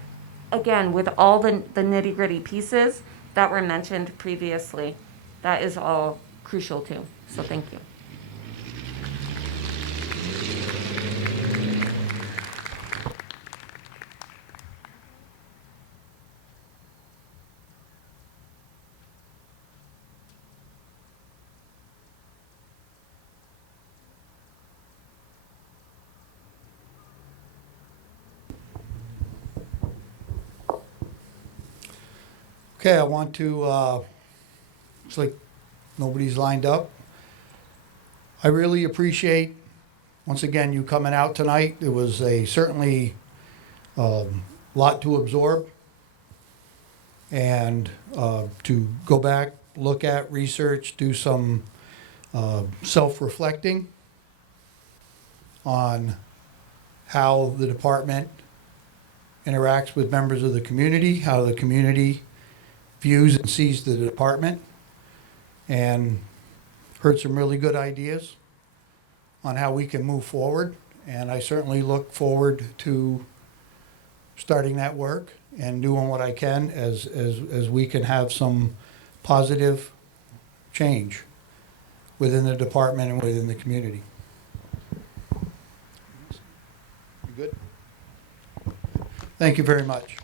Again, with all the nitty-gritty pieces that were mentioned previously, that is all crucial too. So thank you. Okay, I want to, looks like nobody's lined up. I really appreciate, once again, you coming out tonight. It was a certainly lot to absorb. And to go back, look at, research, do some self-reflecting on how the department interacts with members of the community, how the community views and sees the department, and heard some really good ideas on how we can move forward. And I certainly look forward to starting that work and doing what I can as we can have some positive change within the department and within the community. You good? Thank you very much.